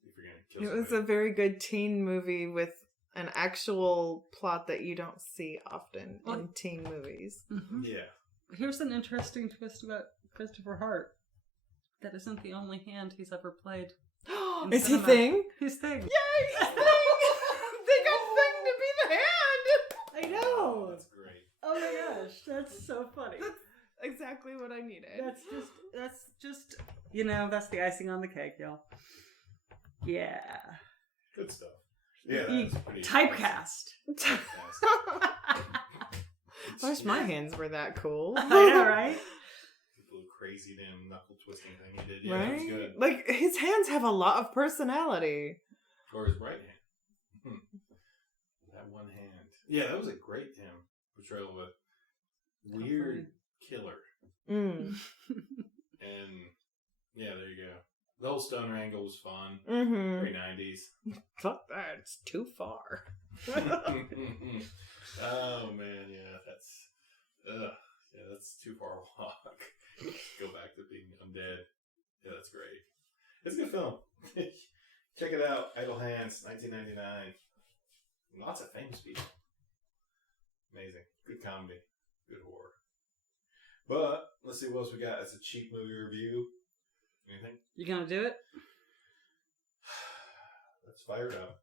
If you're gonna kill somebody. It was a very good teen movie with an actual plot that you don't see often in teen movies. Mm-hmm. Yeah. Here's an interesting twist about Christopher Hart. That isn't the only hand he's ever played. Is he Thing? He's Thing. Yay, he's Thing! They got Thing to be the hand! I know. Oh, that's great. Oh my gosh, that's so funny. That's exactly what I needed. That's just, that's the icing on the cake, y'all. Yeah. Good stuff. Yeah, that's pretty Typecast. I wish my hands were that cool. I know, right? Little crazy damn knuckle twisting thing he did. Yeah, Right? that was good. Like, his hands have a lot of personality. Or his right hand. That one hand. Yeah, that was a great portrayal of a weird killer. Mm. And yeah, there you go. The whole stoner angle was fun. Mm-hmm. Very 90s. Fuck that. It's too far. Oh man, yeah, that's too far a walk. Go back to being undead. Yeah, that's great. It's a good film. Check it out. Idle Hands, 1999. Lots of famous people. Amazing. Good comedy. Good horror. But let's see what else we got. It's a cheap movie review. Anything? You gonna do it? Let's fire it up.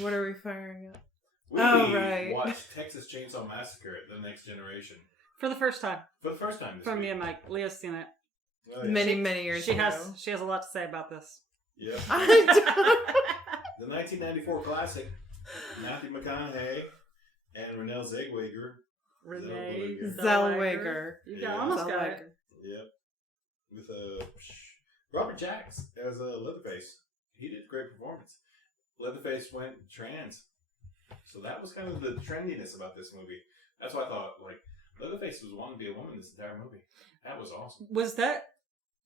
What are we firing up? We right. watched Texas Chainsaw Massacre: The Next Generation For the first time. for the first time this From week. me and Mike. Leah's seen it. Oh, yeah. Many years She ago. has a lot to say about this. Yep. I The 1994 classic, Matthew McConaughey and Renee Zellweger. Renee Zellweger. You Yeah. almost got it. Yep. With Robert Jacks as Leatherface. He did a great performance. Leatherface went trans. So that was kind of the trendiness about this movie. That's why I thought, like, Leatherface was wanting to be a woman this entire movie. That was awesome. Was that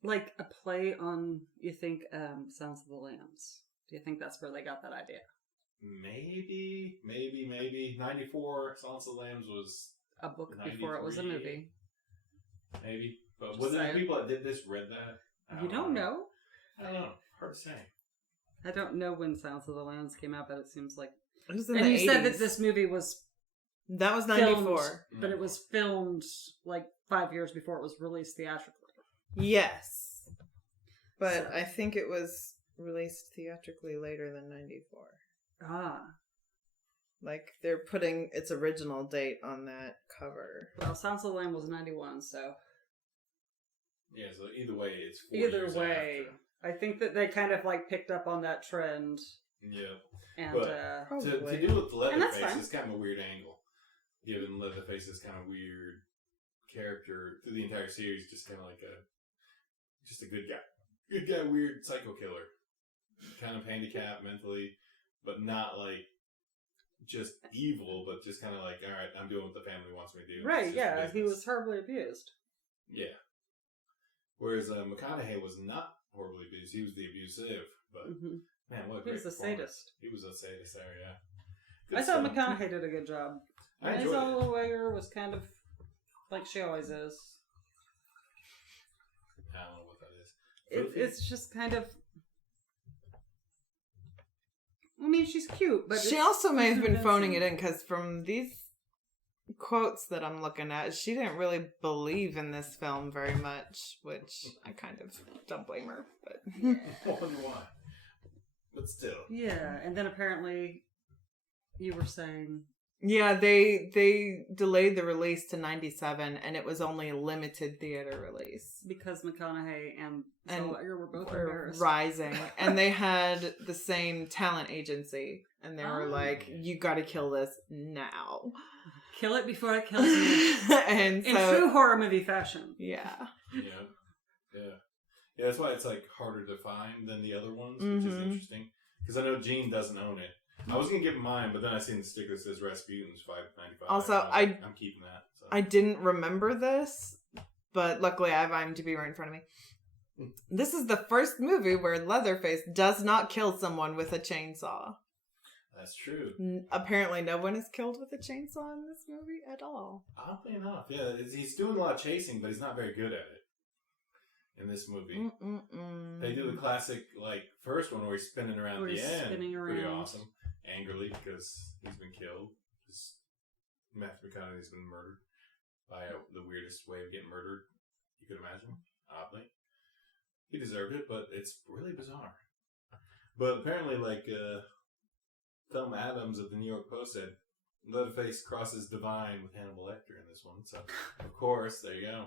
like a play on, you think, Sounds of the Lambs? Do you think that's where they got that idea? Maybe. 94, Silence of the Lambs was A book before it was a 93. movie. maybe. But Just was it the saying. people that did this read that? You don't know. I don't know. Hard to say. I don't know when Silence of the Lambs came out, but it seems like... It was in And the you said 80s. that this movie was That was filmed, 94. but it was filmed like 5 years before it was released theatrically. Yes. But So- I think it was released theatrically later than 94. Ah. Like, they're putting its original date on that cover. Well, Silence of the Lambs was 91, so... Yeah, so either way, it's 4 Either years way, after. I think that they kind of like picked up on that trend. Yeah. And, But- uh... To Probably. do with And that's Leatherface fine. is kind of a weird angle. Given Leatherface's kind of weird character through the entire series, just kind of like just a good guy. Good guy, weird psycho killer. Kind of handicapped mentally, but not like just evil, but just kind of like, all right, I'm doing what the family wants me to do. Right, It's just yeah, he business. was horribly abused. Yeah. Whereas McConaughey was not horribly abused. He was the abusive, but Mm-hmm. man, what a He great was a performance. sadist. He was a sadist there, yeah. I thought stuff. McConaughey did a good job. I Renee enjoyed it. Zellweger was kind of like she always is. I don't know what that is. It's just kind of... I mean, she's cute, but... She it's also may have been convincing. phoning it in, because from these quotes that I'm looking at, she didn't really believe in this film very much, which I kind of don't blame her. But I wonder why. But still. Yeah, and then apparently you were saying... yeah, they delayed the release to 97, and it was only a limited theater release. Because McConaughey and And Zellweger were both Were embarrassed. rising, and they had the same talent agency, and they were Oh. like, "You got to kill this now." Kill it before it kills me. And In so, true horror movie fashion. yeah, Yeah. Yeah, that's why it's like harder to find than the other ones, which is Mhm. interesting. Because I know Gene doesn't own it. I was gonna give him mine, but then I seen the sticker that says Rasputin's $5.95. Also, and I was like, I'm keeping that. So. I didn't remember this, but luckily I have IMDb right in front of me. This is the first movie where Leatherface does not kill someone with a chainsaw. That's true. Apparently, no one is killed with a chainsaw in this movie at all. Oddly enough, yeah, he's doing a lot of chasing, but he's not very good at it. In this movie, they do the classic like first one where he's spinning around Where the he's end. spinning Pretty around. awesome. Angrily because he's been killed. Because Matthew McConaughey's been murdered by the weirdest way of getting murdered you could imagine. Oddly. He deserved it, but it's really bizarre. But apparently, like, Thelma Adams of the New York Post said, Leatherface crosses divine with Hannibal Lecter in this one. So, of course, there you go.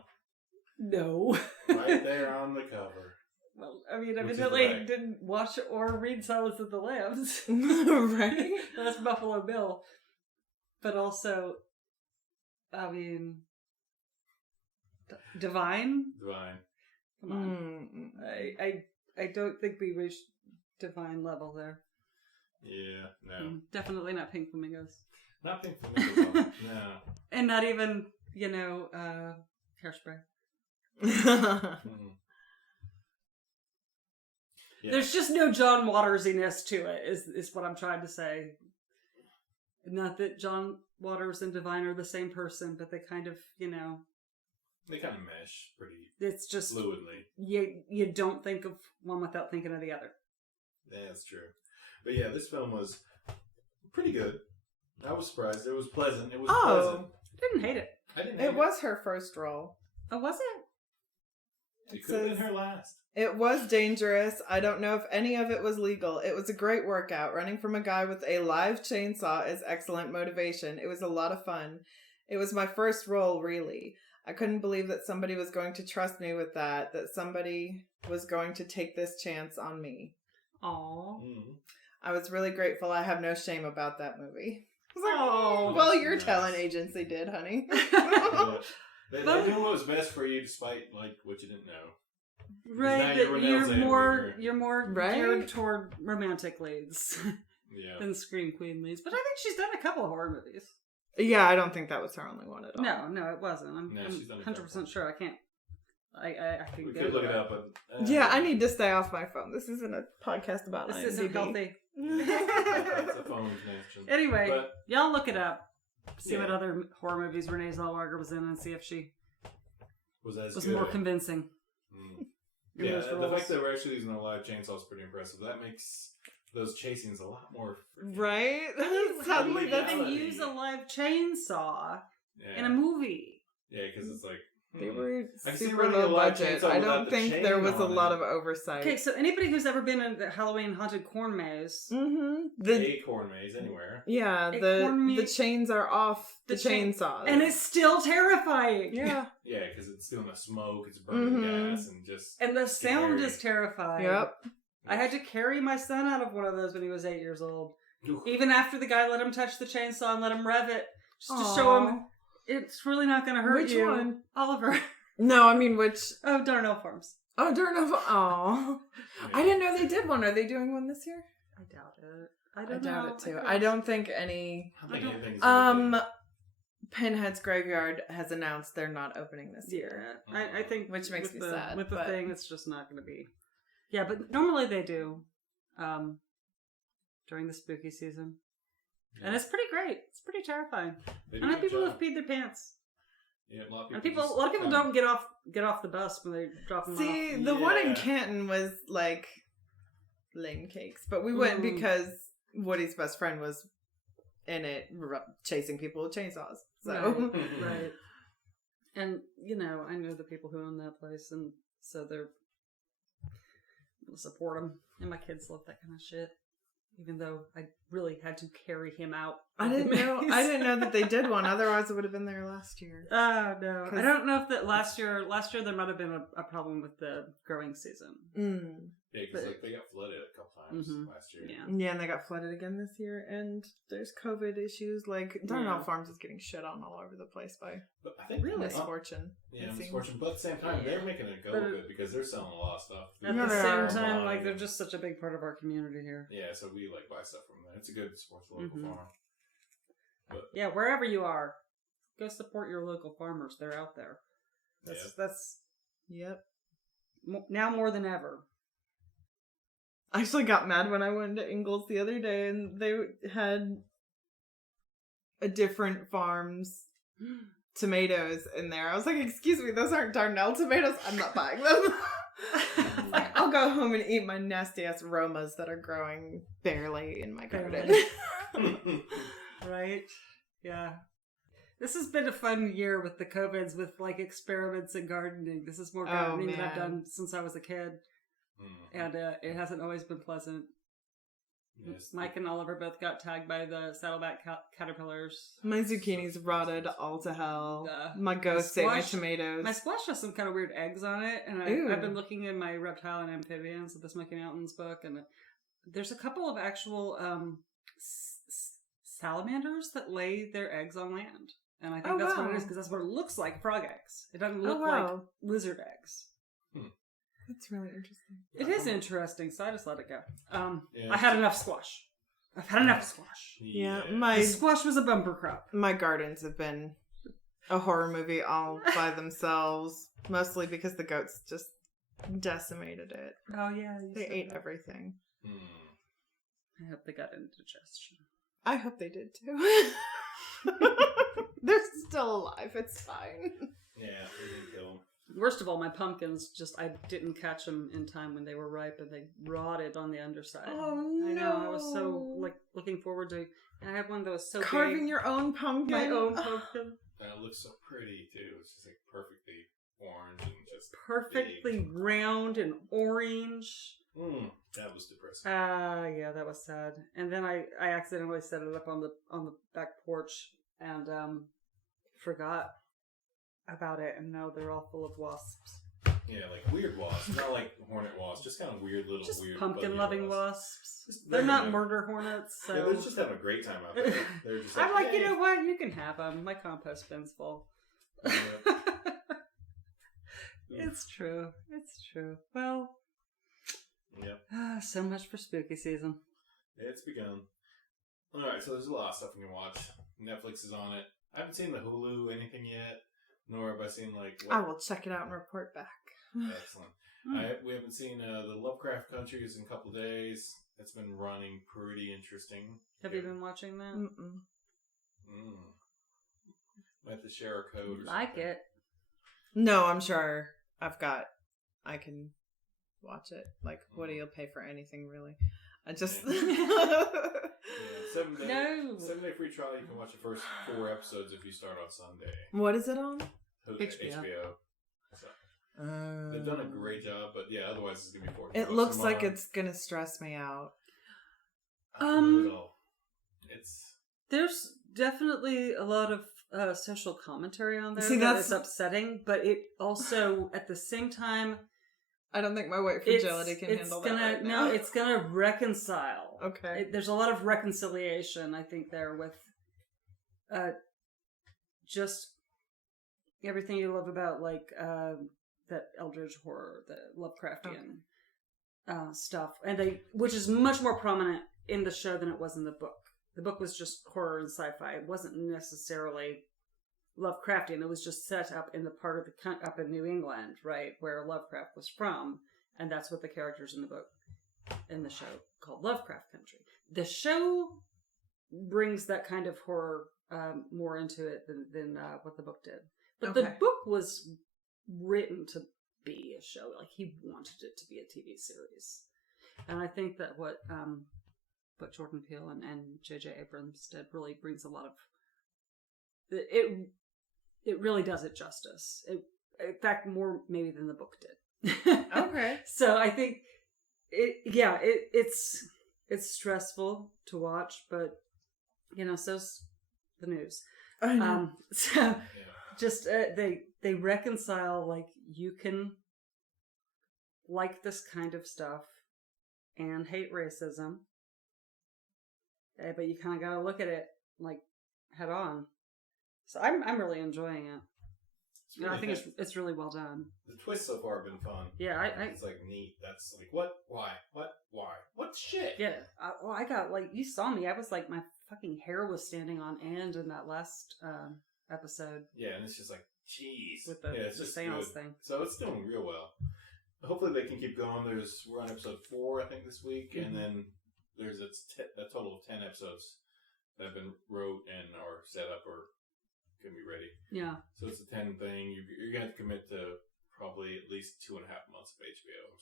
No. Right there on the cover. Well, I mean, Which is evidently right. didn't watch or read Silence of the Lambs. Right? That's Buffalo Bill. But also, I mean, Divine? Divine. Come on. I don't think we reached Divine level there. Yeah, no. Definitely not Pink Flamingos. Not Pink Flamingos. No. And not even, Hairspray. Yeah. There's just no John Watersiness to it, is what I'm trying to say. Not that John Waters and Divine are the same person, but they kind of, They kind of mesh pretty it's just fluidly. You don't think of one without thinking of the other. Yeah, that's true. But yeah, this film was pretty good. I was surprised. It was pleasant. It was pleasant. I didn't hate it. I didn't hate It was her first role. Oh, was it? It could have been her last. It was dangerous. I don't know if any of it was legal. It was a great workout. Running from a guy with a live chainsaw is excellent motivation. It was a lot of fun. It was my first role, really. I couldn't believe that somebody was going to trust me with that somebody was going to take this chance on me. Aww. Mm-hmm. I was really grateful. I have no shame about that movie. I was like, Oh, well, your nice. talent agency did, honey. Yeah. They doing what was best for you despite, like, what you didn't know. Right, Now that you're more Right? geared toward romantic leads Yeah. than Scream Queen leads. But I think she's done a couple of horror movies. Yeah, I don't think that was her only one at all. No, it wasn't. I'm she's done a 100% couple. sure. I can't. I can We get could look it up, but... Yeah, I need to stay off my phone. This isn't a podcast about This IMDb. isn't healthy. That's a phone connection. Anyway, But, y'all look it up. See what Yeah. other horror movies Renee Zellweger was in, and see if she was as was good. more convincing. Mm. in Yeah, those the roles. fact that we're actually using a live chainsaw is pretty impressive. That makes those chasings a lot more... Right? Suddenly, they legality. can use a live chainsaw Yeah. in a movie. Yeah, because it's like... They were I can see super running a low live budget. chainsaw I without don't the think chain there was a on lot it. of oversight. Okay, so anybody who's ever been in the Halloween haunted corn maze, Mm-hmm. A corn maze anywhere. Yeah, A the corn chains are off the chain- chainsaws. and it's still terrifying. yeah. Yeah, because it's doing the smoke, it's burning Mhm. gas, and just... And the sound Scary. is terrifying. Yep. I had to carry my son out of one of those when he was 8 years old. Oof. Even after the guy let him touch the chainsaw and let him rev it, just to Aw. show him it's really not going to hurt Which you. one? Oliver. No, I mean which? Oh, Darnell Farms. Oh, Darnell. Oh, Yeah. I didn't know they did one. Are they doing one this year? I doubt it. I don't doubt know. it too. I don't think any. I think I don't- anything's gonna be- Pinhead's Graveyard has announced they're not opening this Yeah, year. I think Which makes with me the, sad, With the but- thing, it's just not going to be. Yeah, but normally they do during the spooky season, and it's pretty great. It's pretty terrifying. They I do know a good people job. who've peed their pants. Yeah, a lot of And people. a lot of people don't get off the bus when they drop them See, off. the one in Yeah. Canton was like lame cakes, but we went because Woody's best friend was in it chasing people with chainsaws. So Right. And, I know the people who own that place, and so they're going to support them. And my kids love that kind of shit. Even though I really had to carry him out. I of the didn't know. maze. I didn't know that they did one. Otherwise, it would have been there last year. Oh, no. 'Cause- I don't know if that last year there might have been a problem with the growing season. Mm. Yeah, because they got flooded a couple times last year. Yeah. Yeah, and they got flooded again this year. And there's COVID issues. Like Darnell Yeah. Farms is getting shit on all over the place by But I think Really? misfortune. Yeah, it seems. misfortune. But at the same time, they're making a go But- of it because they're selling a lot of stuff. At Yeah, the they same are. time, Online. they're just such a big part of our community here. Yeah, so we buy stuff from them. It's a good sports local Mhm. farm. Yeah, wherever you are, go support your local farmers. They're out there. That's Yep. now more than ever. I actually got mad when I went to Ingles the other day and they had a different farm's tomatoes in there. I was like, excuse me, those aren't Darnell tomatoes. I'm not buying them. Like, I'll go home and eat my nasty ass Romas that are growing barely in my garden. Barely. Right? Yeah. This has been a fun year with the COVIDs, with like experiments in gardening. This is more gardening than I've man. done since I was a kid. And it hasn't always been pleasant. Yes. Mike and Oliver both got tagged by the saddleback caterpillars. My zucchini's rotted all to hell. My My ghost ate my squash- tomatoes. My squash has some kind of weird eggs on it, and Ooh. I've been looking in my reptile and amphibians of the Smoky Mountains book, and there's a couple of actual salamanders that lay their eggs on land. And I think that's what it is, because that's what it looks like, frog eggs. It doesn't look like lizard eggs. That's really interesting. It is interesting, so I just let it go. Yeah. I had enough squash. I've had enough squash. Yeah, The squash was a bumper crop. my gardens have been a horror movie all by themselves, mostly because the goats just decimated it. Oh, yeah. They ate everything. I hope they got indigestion. I hope they did too. They're still alive. It's fine. Yeah, we didn't kill them. Worst of all, my pumpkins, I didn't catch them in time when they were ripe, and they rotted on the underside. Oh, no. I know. I was so, looking forward to... And I had one that was so Carving big. your own pumpkin. My own pumpkin. That looks so pretty, too. It's just, perfectly orange and just... Perfectly big. round and orange. That was depressing. Yeah, that was sad. And then I accidentally set it up on the back porch and forgot about it, and now they're all full of wasps. Yeah, weird wasps. Not like hornet wasps, just kind of weird little Just weird pumpkin-loving wasps. Just They're not regular. murder hornets, so... Yeah, they're just having a great time out there. They're just I'm like, hey. you know what? You can have them. My compost bin's full. Yeah. It's true. It's true. Well, Yep. so much for spooky season. It's begun. Alright, so there's a lot of stuff we can watch. Netflix is on it. I haven't seen the Hulu anything yet, nor have I seen I will check it out and report back. Excellent. We haven't seen the Lovecraft Countries in a couple days. It's been running pretty interesting. Have you been watching that? Might have to share a code or Like something. it. No, I'm sure I can watch it. Woody will pay for anything, really. I just... Yeah, 7-day, No. 7-day free trial. You can watch the first 4 episodes if you start on Sunday. What is it on? HBO. So, they've done a great job, but yeah, otherwise it's gonna be 40. It looks like it's gonna stress me out. It's There's definitely a lot of social commentary on there. See, that that's is upsetting, but it also, at the same time, I don't think my white fragility can handle that right now. No, it's gonna reconcile. Okay. There's a lot of reconciliation, I think, there with just everything you love about, that Eldritch horror, the Lovecraftian stuff, and which is much more prominent in the show than it was in the book. The book was just horror and sci-fi. It wasn't necessarily Lovecraftian. It was just set up in the part of the up in New England, right, where Lovecraft was from, and that's what the characters in the book, in the show, called Lovecraft Country. The show brings that kind of horror more into it than what the book did. But the book was written to be a show. He wanted it to be a TV series, and I think that what Jordan Peele and J.J. Abrams did really brings a lot of it really does it justice. In fact, more maybe than the book did. Okay. So I think it's stressful to watch, but so's the news. I know. So just they reconcile, you can like this kind of stuff and hate racism, but you kind of got to look at it head on. So I'm really enjoying it. Really I think it's really well done. The twists so far have been fun. Yeah, it's neat. That's what? Why? What? Why? What shit? Yeah. I got you saw me. I was my fucking hair was standing on end in that last episode. Yeah, and it's just jeez. With the seance thing. So it's doing real well. Hopefully they can keep going. We're on episode 4, I think, this week, and then there's a total of 10 episodes that have been wrote and are set up or can be ready. Yeah. So it's a 10 thing. You're going to have to commit to probably at least 2.5 months of HBO. I'm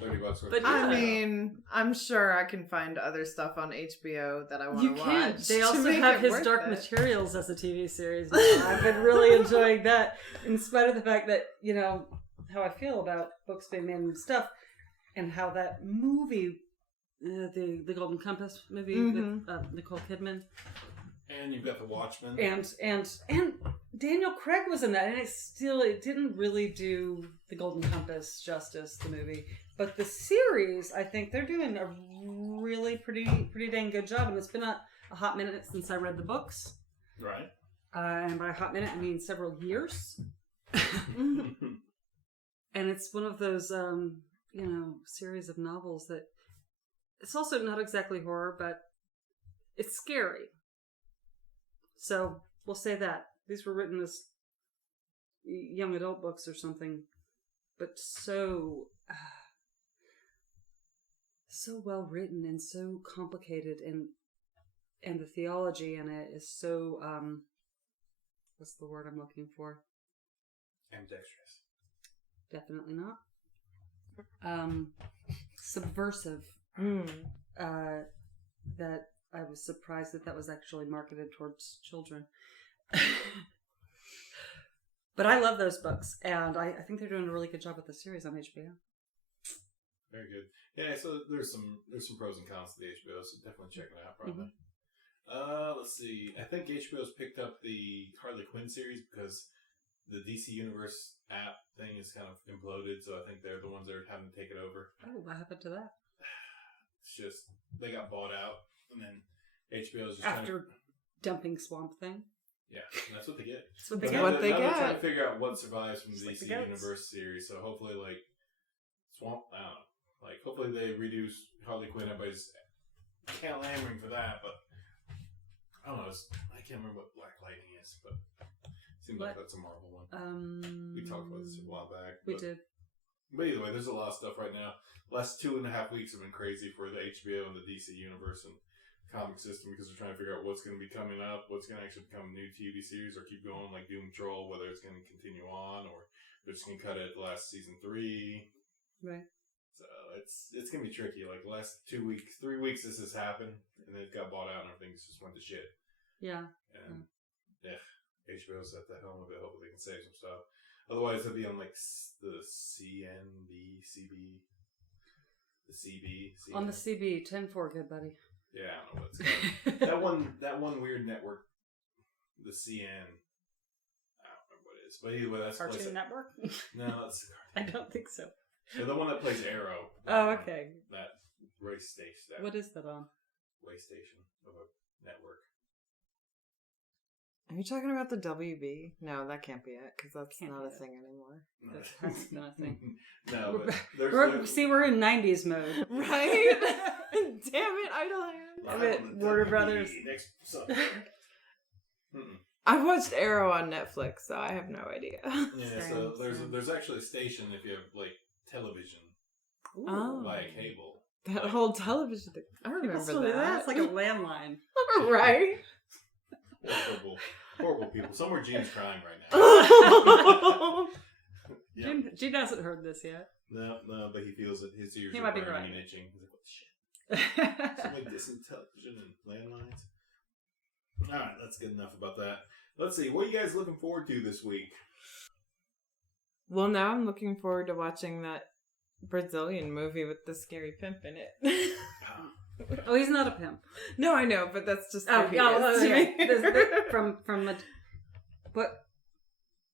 sorry. $30 worth. But I mean, I'm sure I can find other stuff on HBO that I want to watch. You can. They also have his Dark Materials as a TV series now. I've been really enjoying that, in spite of the fact that, how I feel about books being made and stuff, and how that movie, the Golden Compass movie with Nicole Kidman, and you've got The Watchmen, and Daniel Craig was in that, and it didn't really do the Golden Compass justice, the movie, but the series, I think they're doing a really pretty dang good job, and it's been a hot minute since I read the books. Right. And by a hot minute, I mean several years. And it's one of those, series of novels that it's also not exactly horror, but it's scary. So we'll say that. These were written as young adult books or something, but so well written and so complicated, and the theology in it is so, what's the word I'm looking for? Ambidextrous. Definitely not. Subversive. That I was surprised that was actually marketed towards children. But I love those books, and I think they're doing a really good job with the series on HBO. Very good. Yeah, so there's some pros and cons to the HBO, so definitely check it out, probably. Let's see. I think HBO's picked up the Harley Quinn series because the DC Universe app thing is kind of imploded, so I think they're the ones that are having to take it over. Oh, what happened to that? It's just, they got bought out, and then HBO's just after dumping Swamp Thing? Yeah, and that's what they get. That's what they get. Now they're trying to figure out what survives from the DC Universe series, so hopefully, Swamp, I don't know. Hopefully they reduce Harley Quinn. Everybody's clamoring for that, but I don't know. I can't remember what Black Lightning is, but it seems like that's a Marvel one. We talked about this a while back. We did. But either way, there's a lot of stuff right now. The last 2.5 weeks have been crazy for the HBO and the DC Universe and comic system because they're trying to figure out what's going to be coming up, what's going to actually become a new TV series or keep going like Doom Patrol, whether it's going to continue on or they're just going to cut it at the last season 3. Right. So it's going to be tricky. Like the last 3 weeks this has happened and then it got bought out and everything's just went to shit. Yeah. And HBO's at the helm of it. Hopefully they can save some stuff. Otherwise it'll be on the CB. On the CB, 10-4, good buddy. Yeah, I don't know what it's called. that one weird network, the CN. I don't remember what it is. But either way, that's Cartoon Network? No, that's I don't think so. The one that plays Arrow. Oh, okay. That race station. What is that on? Way station of a network. Are you talking about the WB? No, that can't be it, because that's not a thing anymore. That's not a thing. No, but we're in 90s mode. Right? Damn it, Idlehands. Warner Brothers. Next I've watched Arrow on Netflix, so I have no idea. Yeah, so there's actually a station if you have, television via cable. That whole television thing. I remember that. It's like a landline. Right? Horrible people. Somewhere Gene's crying right now. Gene hasn't heard this yet. No, but he feels that his ears he are might be burning crying. and itching. He's like, what shit? So many distant television and landlines. Alright, that's good enough about that. Let's see, what are you guys looking forward to this week? Well, now I'm looking forward to watching that Brazilian movie with the scary pimp in it. Oh, he's not a pimp. No, I know, but that's just yeah. me. From what?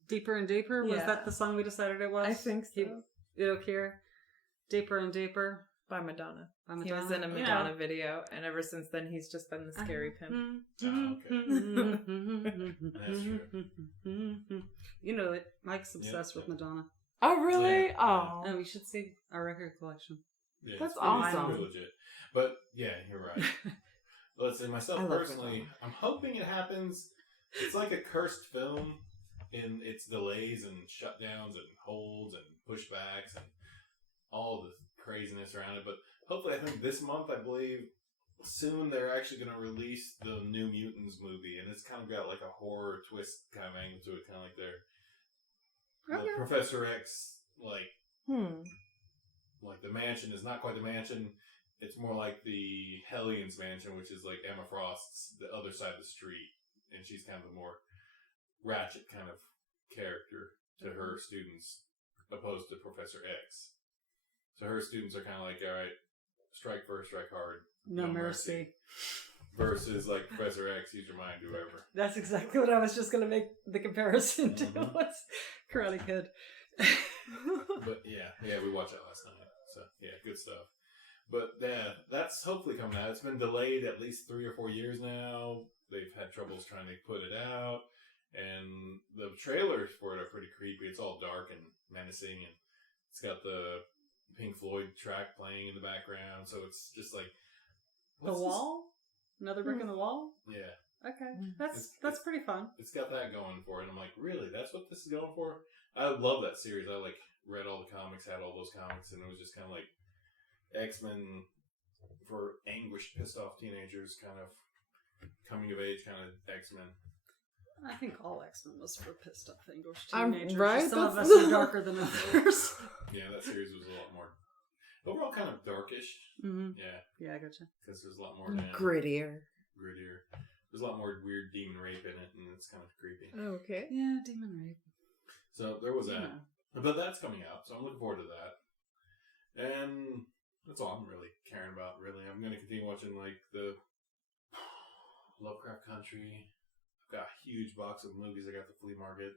Deeper and Deeper? Was that the song we decided it was? I think so. You don't care? Deeper and Deeper? By Madonna. By Madonna. He was in a Madonna video, and ever since then, he's just been the scary pimp. Oh, okay. That's true. You know it. Mike's obsessed with Madonna. Oh, really? Yeah. Oh. No, we should see our record collection. Yeah, that's awesome. awesome. Legit. But, yeah, you're right. But let's say myself personally, I'm hoping it happens. It's like a cursed film in its delays and shutdowns and holds and pushbacks and all the craziness around it. But hopefully, I think this month, I believe, soon they're actually going to release the New Mutants movie. And it's kind of got like a horror twist kind of angle to it, kind of like their Professor X, like the mansion is not quite the mansion. It's more like the Hellions mansion, which is like Emma Frost's the other side of the street. And she's kind of a more ratchet kind of character to her students. opposed to Professor X. So her students are kind of like, all right, strike first, strike hard. No mercy. Versus like Professor X, use your mind, do whatever. That's exactly what I was just going to make the comparison to. Was Karate Kid. But yeah, we watched that last night. So yeah, good stuff. But yeah, that's hopefully coming out. It's been delayed at least 3 or 4 years now. They've had troubles trying to put it out. And the trailers for it are pretty creepy. It's all dark and menacing, and it's got the Pink Floyd track playing in the background. So it's just like The Wall? Another brick in the wall? Yeah. Okay. That's pretty fun. It's got that going for it. And I'm like, really? That's what this is going for? I love that series. I like read all the comics, had all those comics, and it was just kind of like X-Men for anguished, pissed off teenagers, kind of coming of age kind of X-Men. I think all X-Men was for pissed off English I'm teenagers. right. Some of us are darker than others. Yeah, that series was a lot more overall kind of darkish. Mm-hmm. Yeah, I gotcha. because there's a lot more grittier. There's a lot more weird demon rape in it, and it's kind of creepy. Okay. Yeah, demon rape. So there was that, Yeah. but that's coming out, so I'm looking forward to that. And that's all I'm really caring about. Really, I'm going to continue watching like the Lovecraft Country. I've got a huge box of movies. I got the flea market,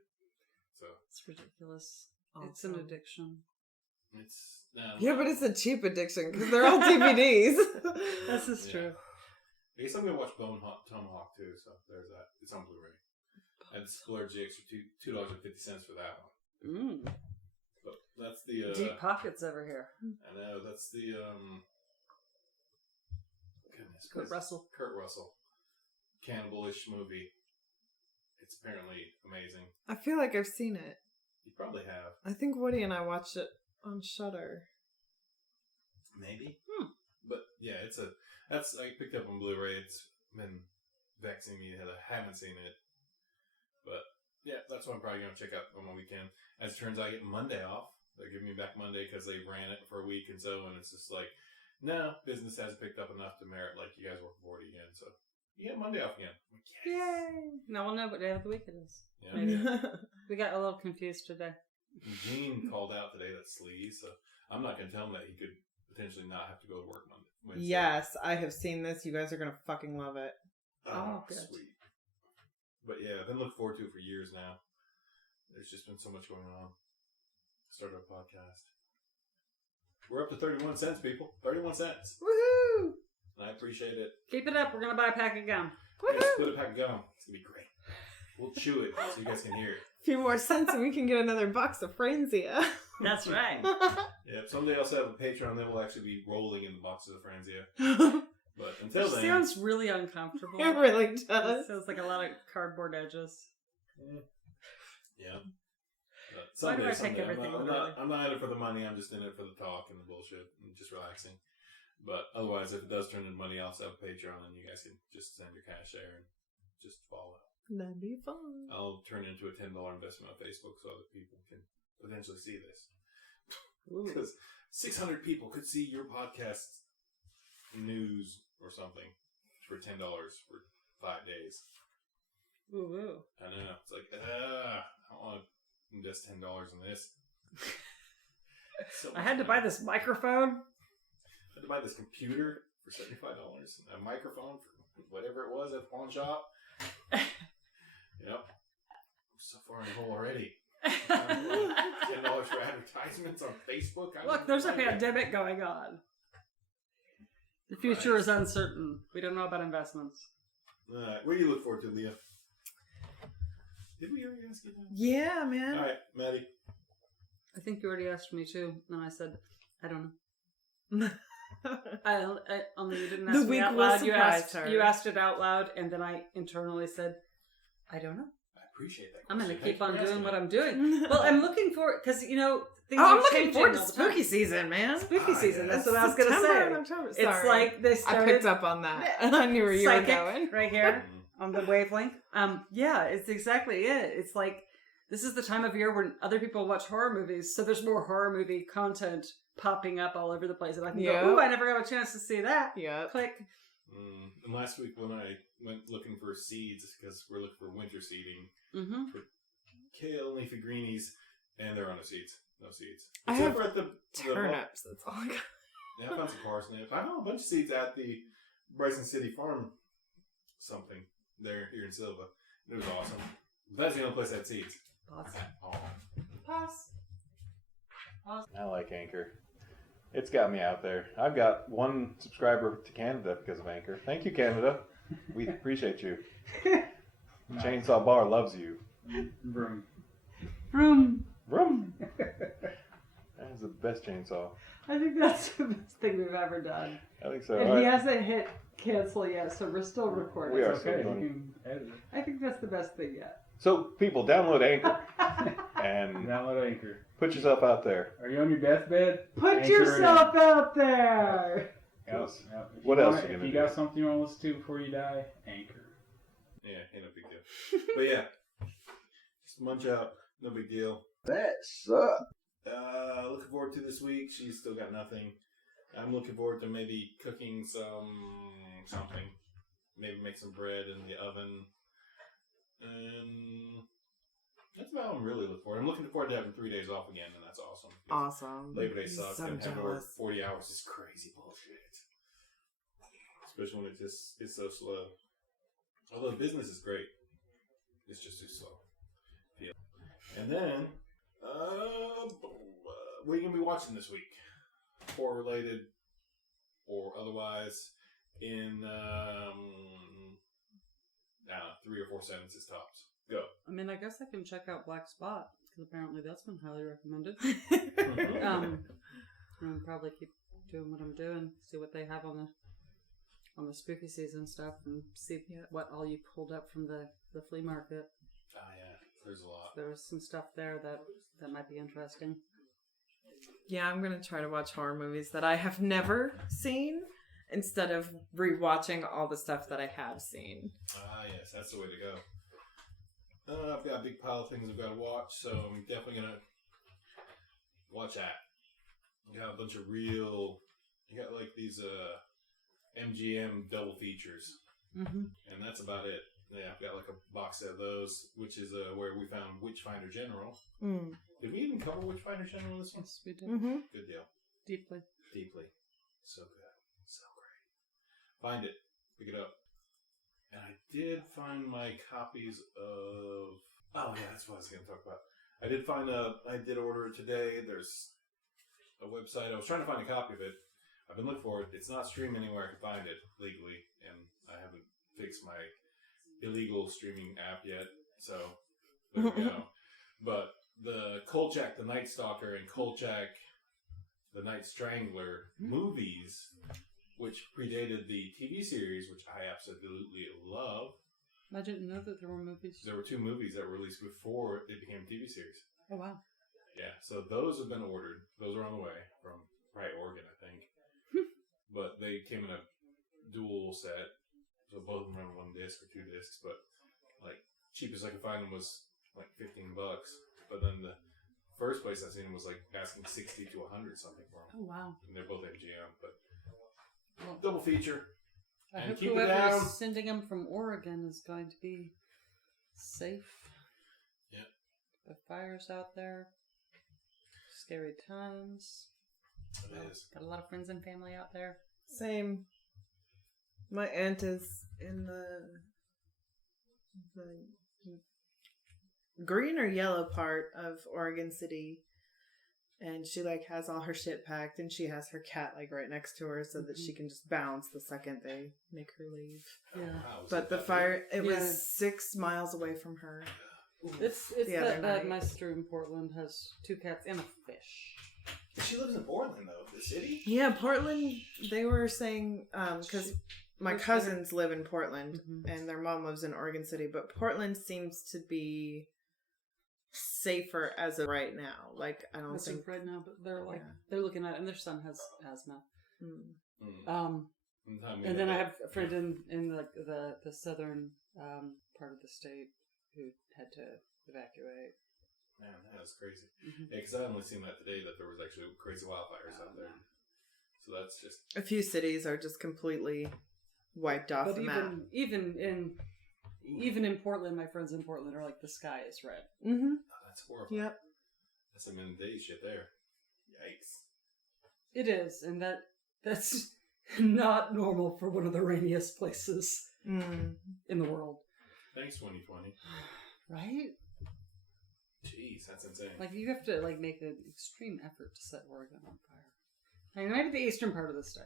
so It's ridiculous. Awesome. It's an addiction. it's Yeah, but it's a cheap addiction because they're all DVDs. This is true. I guess I'm gonna watch Tomahawk too. So there's that. It's on Blu-ray. I'd splurge the extra $2.50 for that one. But that's the Deep pockets over here. I know that's the goodness, Kurt Russell. Kurt Russell, cannibalish movie. It's apparently amazing. I feel like I've seen it. You probably have. I think Woody and I watched it on Shudder. Maybe. But yeah, I picked up on Blu-ray. It's been vexing me that I haven't seen it. But yeah, that's what I'm probably gonna check out on my weekend. As it turns out, I get Monday off. They're giving me back Monday because they ran it for a week and so, and it's just like, no, business hasn't picked up enough to merit like you guys work 40 again. So you get Monday off again. I'm like, yes. Yay! Now we'll know what day of the week it is. Yeah. Maybe. We got a little confused today. Gene called out today that sleaze, so I'm not gonna tell him that he could potentially not have to go to work Wednesday. Yes, I have seen this. You guys are going to fucking love it. Oh, good. Sweet. But yeah, I've been looking forward to it for years now. There's just been so much going on. Started a podcast. We're up to 31 cents, people. 31 cents. Woohoo! And I appreciate it. Keep it up. We're going to buy a pack of gum. We're gonna split a pack of gum. It's going to be great. We'll chew it so you guys can hear it. A few more cents and we can get another box of Franzia. That's right. Yeah, someday I'll also have a Patreon that will actually be rolling in the boxes of Franzia. But until then... It sounds really uncomfortable. It really It does. sounds like a lot of cardboard edges. Yeah. Why do I take everything literally? I'm not in it for the money. I'm just in it for the talk and the bullshit and just relaxing. But otherwise, if it does turn into money, I'll also have a Patreon and you guys can just send your cash there and just follow. That'd be fun. I'll turn it into a $10 investment on Facebook so other people can potentially see this. Because 600 people could see your podcast news or something for $10 for 5 days. Ooh. I know. It's like, I don't want to invest $10 in this. So I had to buy this microphone. I had to buy this computer for $75. A microphone for whatever it was at the pawn shop. Yep. I'm so far in the hole already. $10 for advertisements on Facebook. Look, there's a pandemic going on. The future is uncertain. We don't know about investments. What do you look forward to, Leah? Did we already ask you that? Yeah, man. All right, Maddie. I think you already asked me too, and I said, I don't know. Only you didn't ask The me week out will loud. surprise her. You asked it out loud, and then I internally said, I don't know. I appreciate that. I'm going to question. keep on Thanks for doing asking what me. I'm doing. Well, I'm looking forward, because, things I'm are looking changing forward to all the time. spooky season, man. Spooky season. That's It's what I was going to September say. and October. It's Sorry. like they I started. picked up on that. I knew where you Psychic, were going. right here on the wavelength. Yeah, it's exactly it. It's like this is the time of year when other people watch horror movies, so there's more horror movie content popping up all over the place, and I can go, "Ooh, I never got a chance to see that." Yeah. Click. And last week when I went looking for seeds, because we're looking for winter seeding Mm-hmm. for kale leafy greenies, And they're on the seats. No seats. I Except have for at the turnips. That's all I got. Yeah, I found some parsnips. I found a bunch of seats at the Bryson City Farm something there here in Silva. It was awesome. That's the only place that had seats. Pause. Oh. Pause. I like Anchor. It's got me out there. I've got one subscriber to Canada because of Anchor. Thank you, Canada. We appreciate you. Chainsaw Bar loves you. Vroom. Vroom. Vroom. That is the best chainsaw. I think that's the best thing we've ever done. I think so. And All he right. hasn't hit cancel yet, so we're still recording. We are. Okay, you can edit it. I think that's the best thing yet. So, people, download Anchor and Download Anchor. put yourself out there. Are you on your deathbed? Put Anchor yourself out there! Yep. If What you else want- are you If gonna you do? got something you want to listen to before you die, Anchor. Yeah, ain't no big deal. But yeah, just munch out, no big deal. That sucks. Looking forward to this week. She's still got nothing. I'm looking forward to maybe cooking something. Maybe make some bread in the oven. And that's about what I'm really looking forward. I'm looking forward to having 3 days off again, and that's awesome. Awesome. Labor Day sucks, So and having to work jealous. 40 hours is crazy bullshit. Especially when it just is so slow. Although the business is great, it's just too slow. And then, what are you gonna be watching this week? Horror related or otherwise? In 3 or 4 sentences tops. Go. I mean, I guess I can check out Black Spot, because apparently that's been highly recommended. Mm-hmm. And probably keep doing what I'm doing, see what they have on the spooky season stuff, and see what all you pulled up from the flea market. Ah, yeah. There's a lot. There was some stuff there that might be interesting. Yeah, I'm going to try to watch horror movies that I have never seen instead of rewatching all the stuff that I have seen. Ah, yes. That's the way to go. I've got a big pile of things I've got to watch, so I'm definitely going to watch that. You got a bunch of you got like these MGM double features. Mm-hmm. And that's about it. Yeah, I've got like a box set of those, which is where we found Witchfinder General. Mm. Did we even cover Witchfinder General in this one? Yes, we did. Mm-hmm. Good deal. Deeply. Deeply. So good. So great. Find it. Pick it up. And I did find my copies of... Oh, yeah, that's what I was going to talk about. I did order it today. There's a website. I was trying to find a copy of it. I've been looking for it. It's not streaming anywhere I can find it legally. And I haven't fixed my illegal streaming app yet. So, there we go. But the Kolchak the Night Stalker and Kolchak the Night Strangler movies, which predated the TV series, which I absolutely love. I didn't know that there were movies. There were 2 movies that were released before it became a TV series. Oh, wow. Yeah, so those have been ordered. Those are on the way from Oregon, I think. But they came in a dual set, so both of them are on 1 disc or 2 discs. But like cheapest I could find them was like $15. But then the first place I seen them was like asking $60 to $100 something for them. Oh, wow. And they're both MGM, but Well, double feature. I And hope keep it down. whoever's sending them from Oregon is going to be safe. Yeah. The fires out there. Scary times. It is. Got a lot of friends and family out there. Same. My aunt is in the green or yellow part of Oregon City, and she like has all her shit packed, and she has her cat like right next to her so that she can just bounce the second they make her leave. Yeah. Wow, was But it the that fire, it Yeah. was 6 miles away from her. It's The other that night. my sister in Portland has 2 cats and a fish. big? She lives in Portland, though, the city. Yeah, Portland, they were saying, because my Where's cousins live in Portland, Mhm. and their mom lives in Oregon City, but Portland seems to be safer as of right now. Like, I don't That's think... right now, but they're like Yeah. they're looking at it, and their son has asthma. Mm. And then I have a friend in like the southern part of the state who had to evacuate. Man, that was crazy. Mhm. Yeah, because I only seen that today that there was actually crazy wildfires out there. So that's just A few cities are just completely wiped off But the map. even in Portland, my friends in Portland are like, the sky is red. Mm-hmm. that's horrifying. Yep. That's some end-of-day shit there. Yikes. It is, and that's not normal for one of the rainiest places in the world. Thanks, 2020. Right? Jeez, that's insane. Like, you have to, like, make an extreme effort to set Oregon on fire. I mean, maybe the eastern part of the state.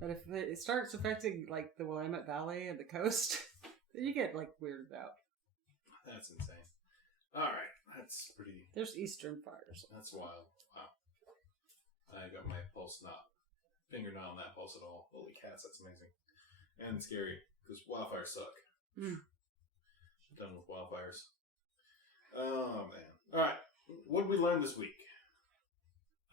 But if it starts affecting, like, the Willamette Valley and the coast, then you get, like, weirded out. That's insane. Alright, that's pretty... There's eastern fires. That's wild. Wow. I got my finger not on that pulse at all. Holy cats, that's amazing. And scary, because wildfires suck. I'm done with wildfires. Oh, man. Alright, what did we learn this week?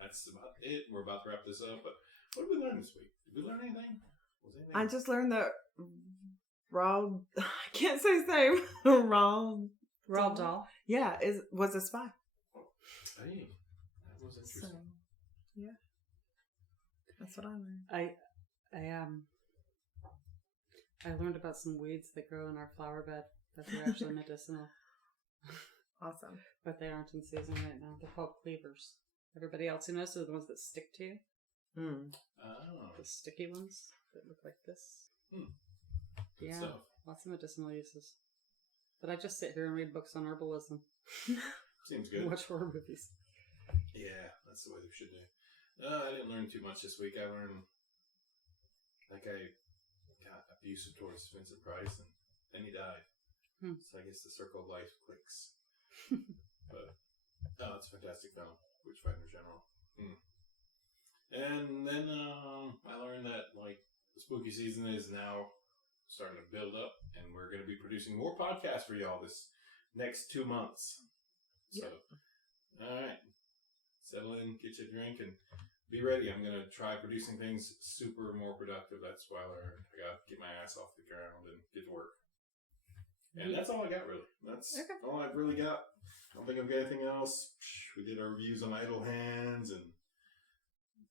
That's about it. We're about to wrap this up, but what did we learn this week? Did we learn anything? Was anything? I just learned that Roald... I can't say his name. Roald Dahl. Yeah, was a spy. Hey, that was interesting. So, yeah. That's what I learned. I learned about some weeds that grow in our flower bed that are actually medicinal. Awesome. But they aren't in season right now. They're called cleavers. Everybody else who knows are the ones that stick to you. Oh. The sticky ones that look like this. Good Yeah, stuff. lots of medicinal uses. But I just sit here and read books on herbalism. Seems good. And watch horror movies. Yeah, that's the way they should do. I didn't learn too much this week. I learned, I got abusive towards Vincent Price, and then he died. So I guess the circle of life clicks. But, it's a fantastic film. Witchfinder General. And then I learned that, like, the spooky season is now starting to build up, and we're going to be producing more podcasts for y'all this next 2 months. So, alright. Settle in, get you a drink, and be ready. I'm going to try producing things super more productive. That's why I got to get my ass off the ground and get to work. And that's all I got, really. That's all I've really got. I don't think I've got anything else. We did our reviews on Idle Hands and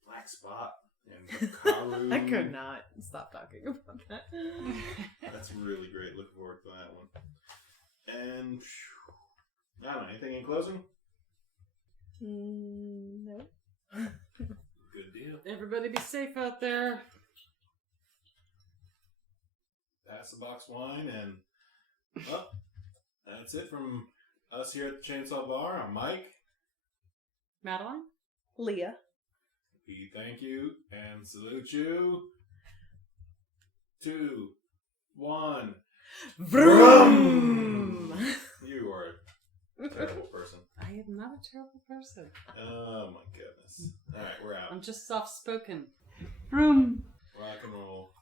Black Spot and Bacurau. I could not stop talking about that. That's really great. Looking forward to that one. And I don't know, anything in closing? No. Good deal. Everybody be safe out there. Pass the box wine, and that's it from us here at the Chainsaw Bar. I'm Mike. Madeline? Leah. We thank you and salute you. 2, 1. Vroom! You are a terrible person. I am not a terrible person. Oh my goodness. Alright, we're out. I'm just soft spoken. Vroom! Rock and roll.